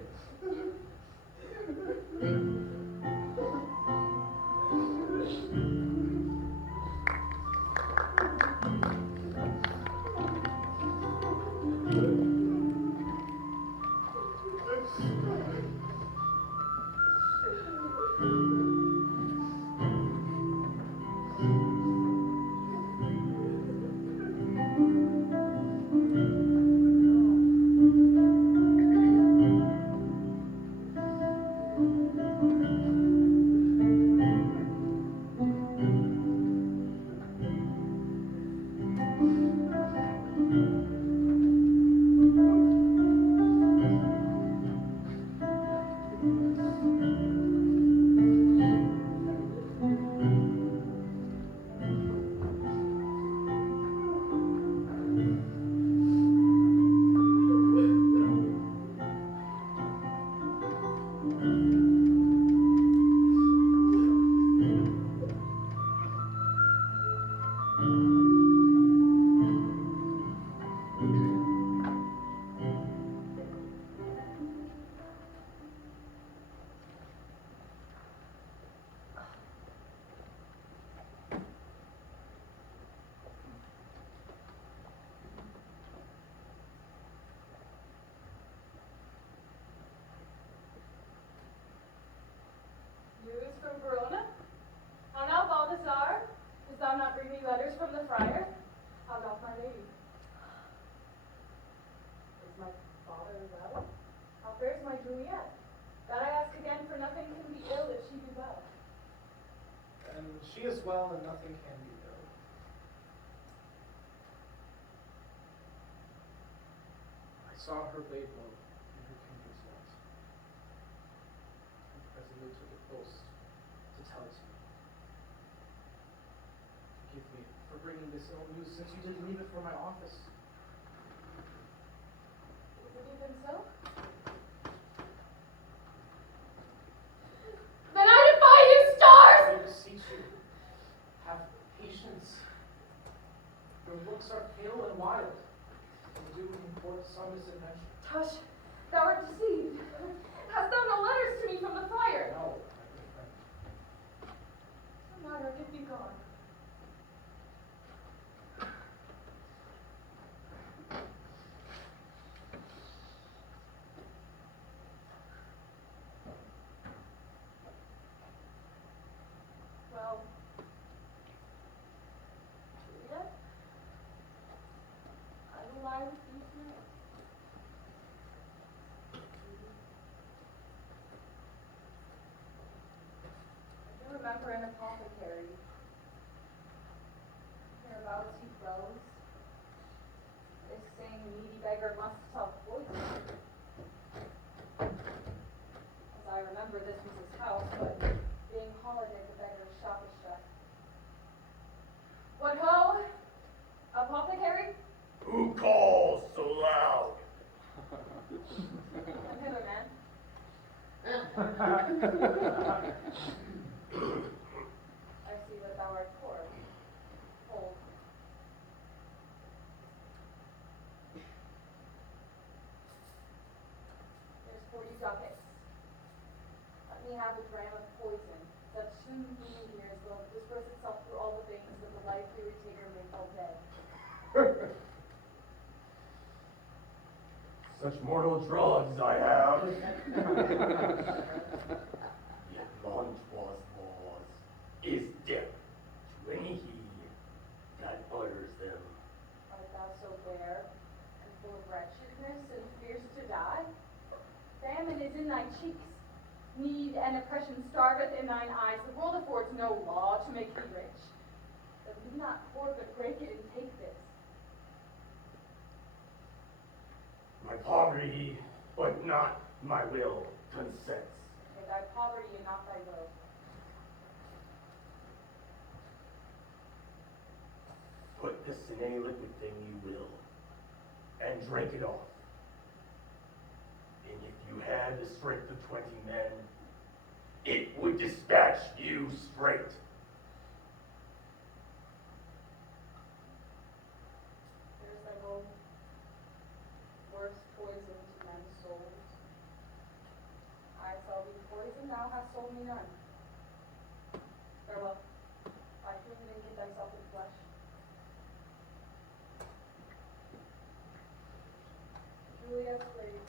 News from Verona? How now, Balthasar? Dost thou not bring me letters from the friar? How doth my lady? Is my father well? How fares my Juliet? That I ask again, for nothing can be ill if she be well. And she is well, and nothing can be ill. I saw her laid low in her kindred's lot, and presently took a post to tell it to me. Forgive me for bringing this ill news, since you did leave it for my office. Is it even so? looks are pale and wild. They do import some misadventure. Tush, thou art deceived. Hast thou no letters to me from the friar? No, No matter, get thee gone. Well, Juliet, I will lie with you tonight. I do remember an apothecary. Hereabouts he dwells. This same needy beggar must sell poison. As I remember, this was his house, but being holiday, the beggar's shop is shut. What ho? Apothecary? Who calls so loud? Come hither, man. I see that thou art poor. Hold. There's 40 ducats. Let me have a dram of poison. Such soon being here is will disperse itself through all the veins that the life-weary taker may fall dead. Such mortal drugs I have. Yet Montois' laws is death to any he that utters them. Art thou so bare, and full of wretchedness, and fearest to die? Famine is in thy cheeks. Need and oppression starveth in thine eyes. The world affords no law to make thee rich. But be not poor, but break it and take this. My poverty, but not my will, consents. For thy poverty and not thy will. Put this in any liquid thing you will, and drink it off. And if you had the strength of 20 men, it would dispatch you straight. There's thy gold. Worst poison to men's souls. I sell thee poison, thou hast sold me none. Farewell. By whom then get thyself in flesh? Juliet's slave.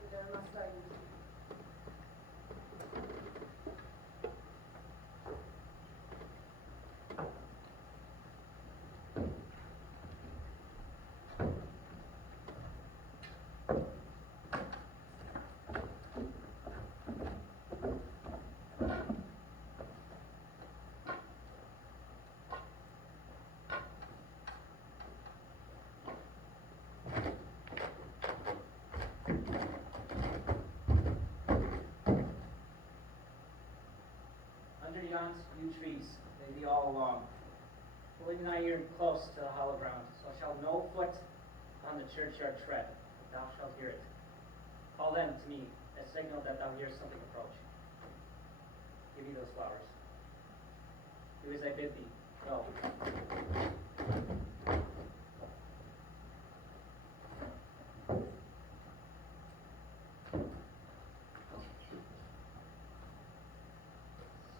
Whither must I use? Under yon yew trees, they be all along. Holding thy ear close to the hollow ground, so shall no foot on the churchyard tread, but thou shalt hear it. Call them to me, a signal that thou hearest something approach. Give me those flowers. Do as I bid thee. Go.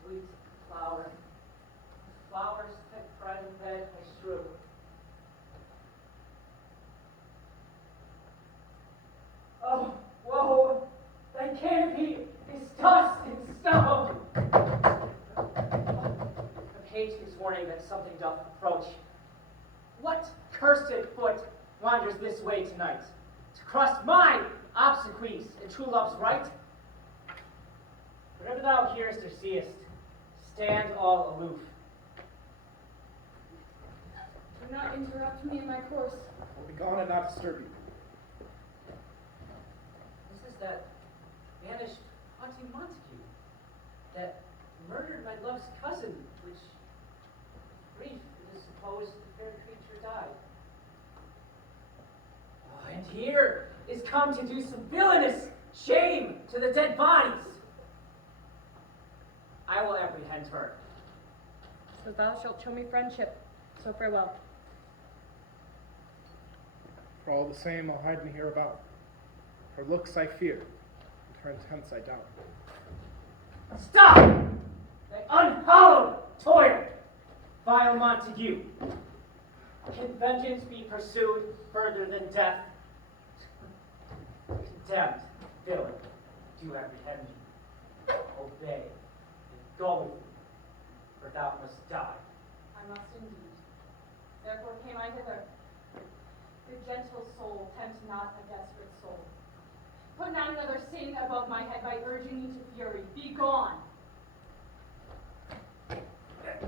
Sweet flower, flowers that fried in bed I strew. Oh, woe! Thy canopy is dust and stone. A page gives warning that something doth approach. What cursed foot wanders this way tonight, to cross my obsequies and true love's right? Whatever thou hearest or seest, stand all aloof. Do not interrupt me in my course. We'll be gone and not disturb you. This is that vanished haunting Montague, that murdered my love's cousin, which grief it is supposed the fair creature died. Oh, and here is come to do some villainous shame to the dead bodies. I will apprehend her. So thou shalt show me friendship. So farewell. For all the same, I'll hide me hereabout. Her looks I fear, and her intents I doubt. Stop! That unhallowed toil! Vile Montague! Can vengeance be pursued further than death? Condemned villain, do apprehend me. Obey, and go with me, for thou must die. I must indeed. Therefore came I hither. Your gentle soul tempt not a desperate soul. Put not another sin above my head by urging me to fury. Be gone.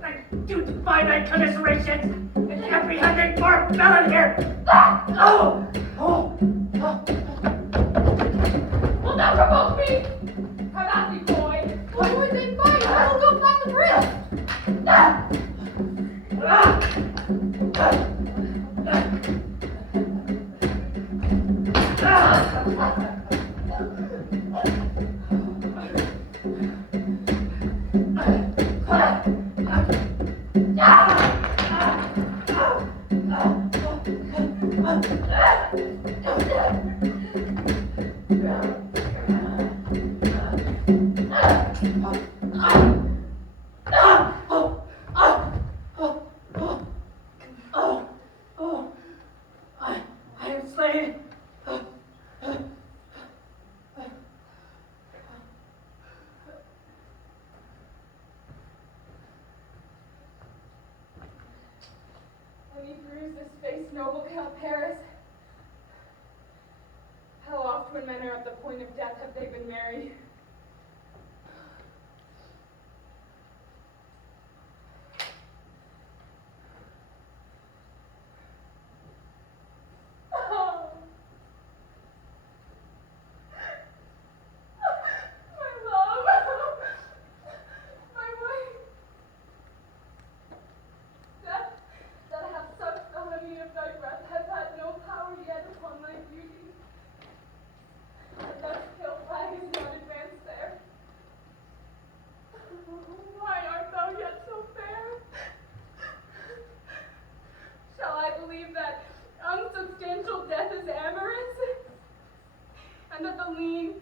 I do defy thy commiserations in apprehending for felon here! Ah! Oh! Oh! Oh! Will thou provoke me? Have at thee, boy. What would they fight? I will go find the bridge. Ah! Ah! Ah! I am slain. Any bruise this face, noble Count Paris? How oft when men are at the point of death have they been merry? Oh. My love. My wife. Death that hath sucked the honey of thy breath hath had no power yet upon thy beauty. And thus kill flag is not advanced there. Why art thou yet so fair? Shall I believe that unsubstantial death is amorous? And that the lean,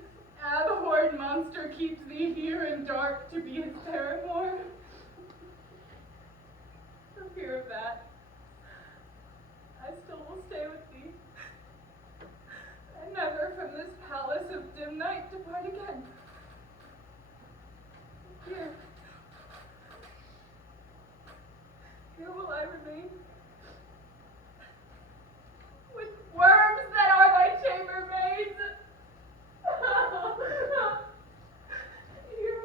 abhorred monster keeps thee here in dark to be his paramour? For fear of that, I still will stay with thee, and never from this palace of dim night depart again. Here will I remain, with worms that are thy chambermaids. Here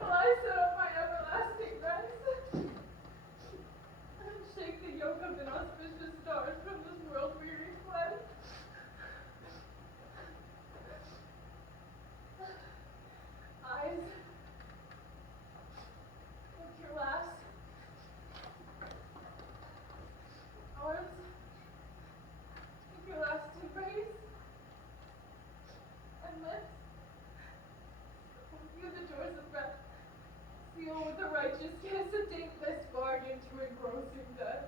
will I set up my everlasting rest, and shake the yoke of inauspicious stars from this world weary flesh. Eyes, take your last. Arms, take your last embrace. And lips, view the doors of breath. Seal with a righteous kiss a daintless bargain to engrossing death.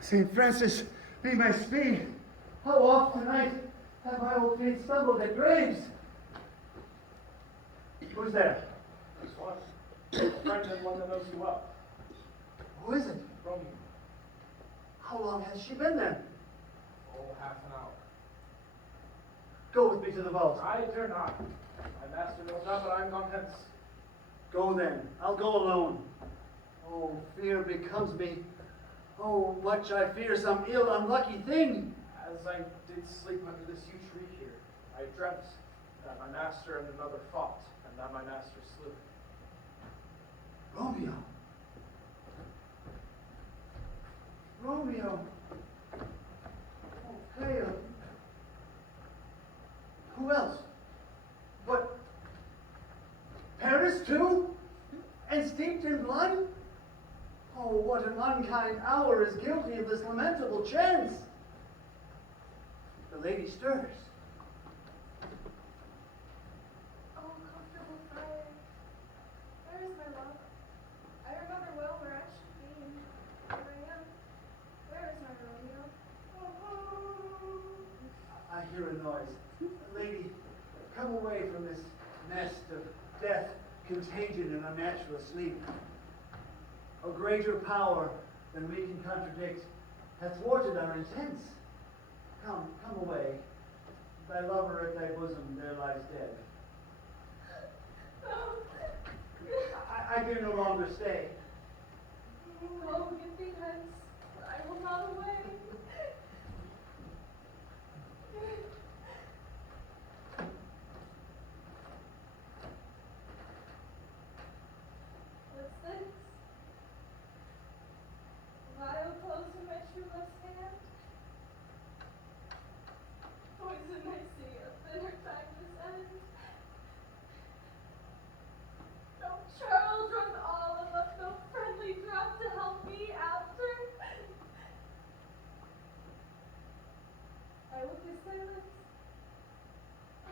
St. Francis, be my speed. How oft tonight have my old feet stumbled at graves? Who's there? This one. Friend, one that knows you well. Who is it? Romeo. How long has she been there? Oh, half an hour. Go with me to the vault. I dare not. My master knows not, but I'm gone hence. Go then. I'll go alone. Oh, fear becomes me. Oh, much I fear some ill unlucky thing. As I did sleep under this yew tree here, I dreamt that my master and another fought, and that my master slew. Romeo. Romeo. Oh, pale. Who else? What? Paris too? And steeped in blood? Oh, what an unkind hour is guilty of this lamentable chance. The lady stirs. Oh, comfortable friar, where is my love? I remember well where I should be, and here I am. Where is my Romeo? I hear a noise. Lady, come away from this nest of death, contagion, and unnatural sleep. A greater power than we can contradict hath thwarted our intents. Come away. Thy lover at thy bosom there lies dead. I dare no longer stay. Go, get thee hence, for I will not away. What's this? Vial close in my true love's hand. Poison I see, a bitter kindness end. No churl drunk all and left no friendly drop to help me after. I will kiss thy lips.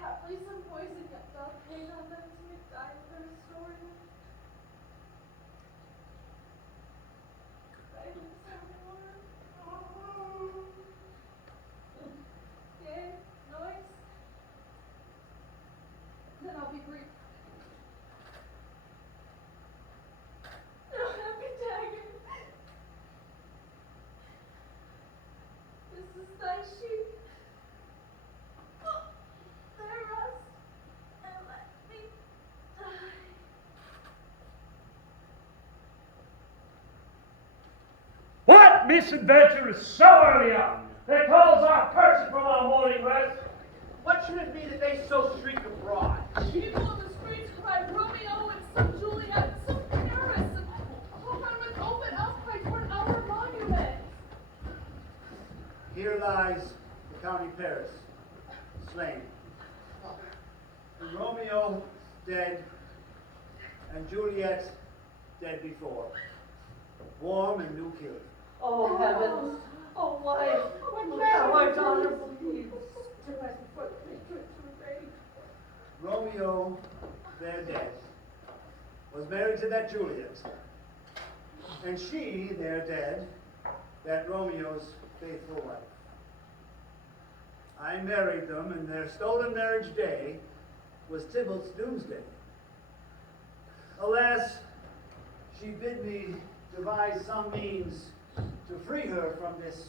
Haply some poison yet doth pain on them to make die for restoring. Thy lips are warm. Yea, noise. Then I'll be brief. No happy dagger. This is thy sheep. There rest, and let me die. What misadventure is so early on that calls our person from our morning rest? What should it be that they so shriek abroad? People in the streets cry Romeo and some Juliet and some Paris, and hope I would open up by toward our monument. Here lies the county Paris, slain. And Romeo dead, and Juliet dead before. Warm and new killed. Oh, heavens. Oh, wife. Look how our daughter bleeds. Romeo, their dead, was married to that Juliet. And she, their dead, that Romeo's faithful wife. I married them, and their stolen marriage day was Tybalt's doomsday. Alas, she bid me devise some means to free her from this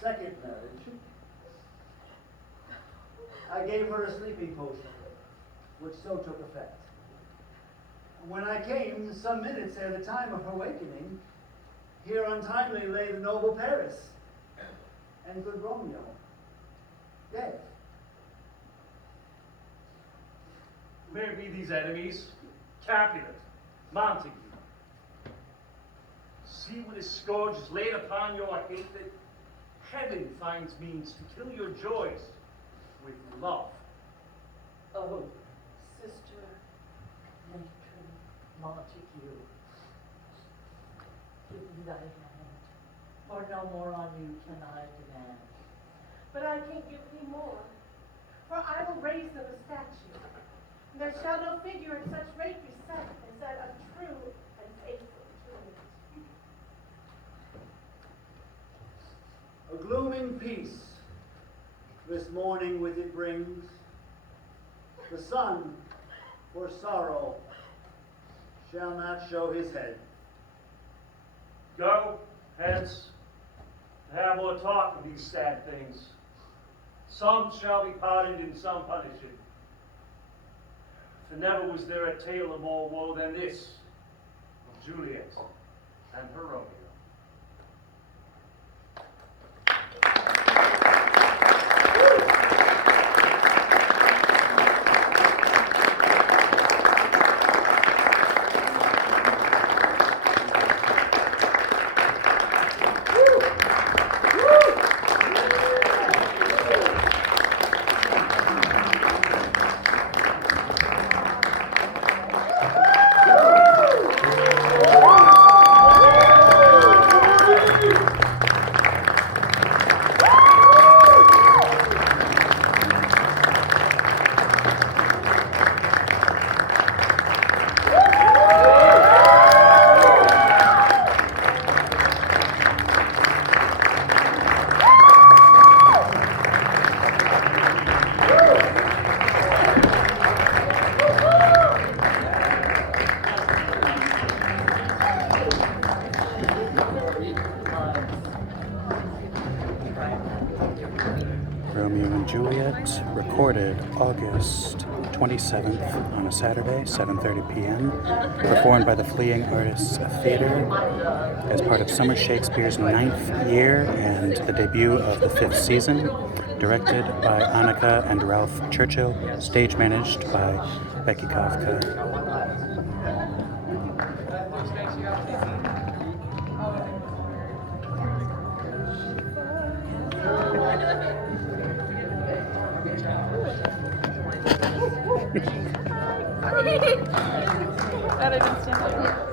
second marriage. I gave her a sleeping potion, which so took effect. When I came, some minutes ere the time of her wakening, here untimely lay the noble Paris, and good Romeo, dead. Where be these enemies? Capulet, Montague. See what his scourge is laid upon your hate, that heaven finds means to kill your joys with love. Oh, sister, matron Montague, give me thy hand, for no more on you can I demand. But I can give thee more, for I will raise them a statue. There shall no figure in such rate be set as that of true and faithful Juliet. A glooming peace this morning with it brings. The sun, for sorrow, shall not show his head. Go hence, and have more talk of these sad things. Some shall be pardoned and some punished. For never was there a tale of more woe than this of Juliet and her Romeo. Romeo and Juliet, recorded August 27th on a Saturday, 7:30 p.m., performed by the Fleeing Artists Theater as part of Summer Shakespeare's 9th year and the debut of the 5th season, directed by Annika and Ralph Churchill, stage managed by Becky Kafka. That I didn't stand up.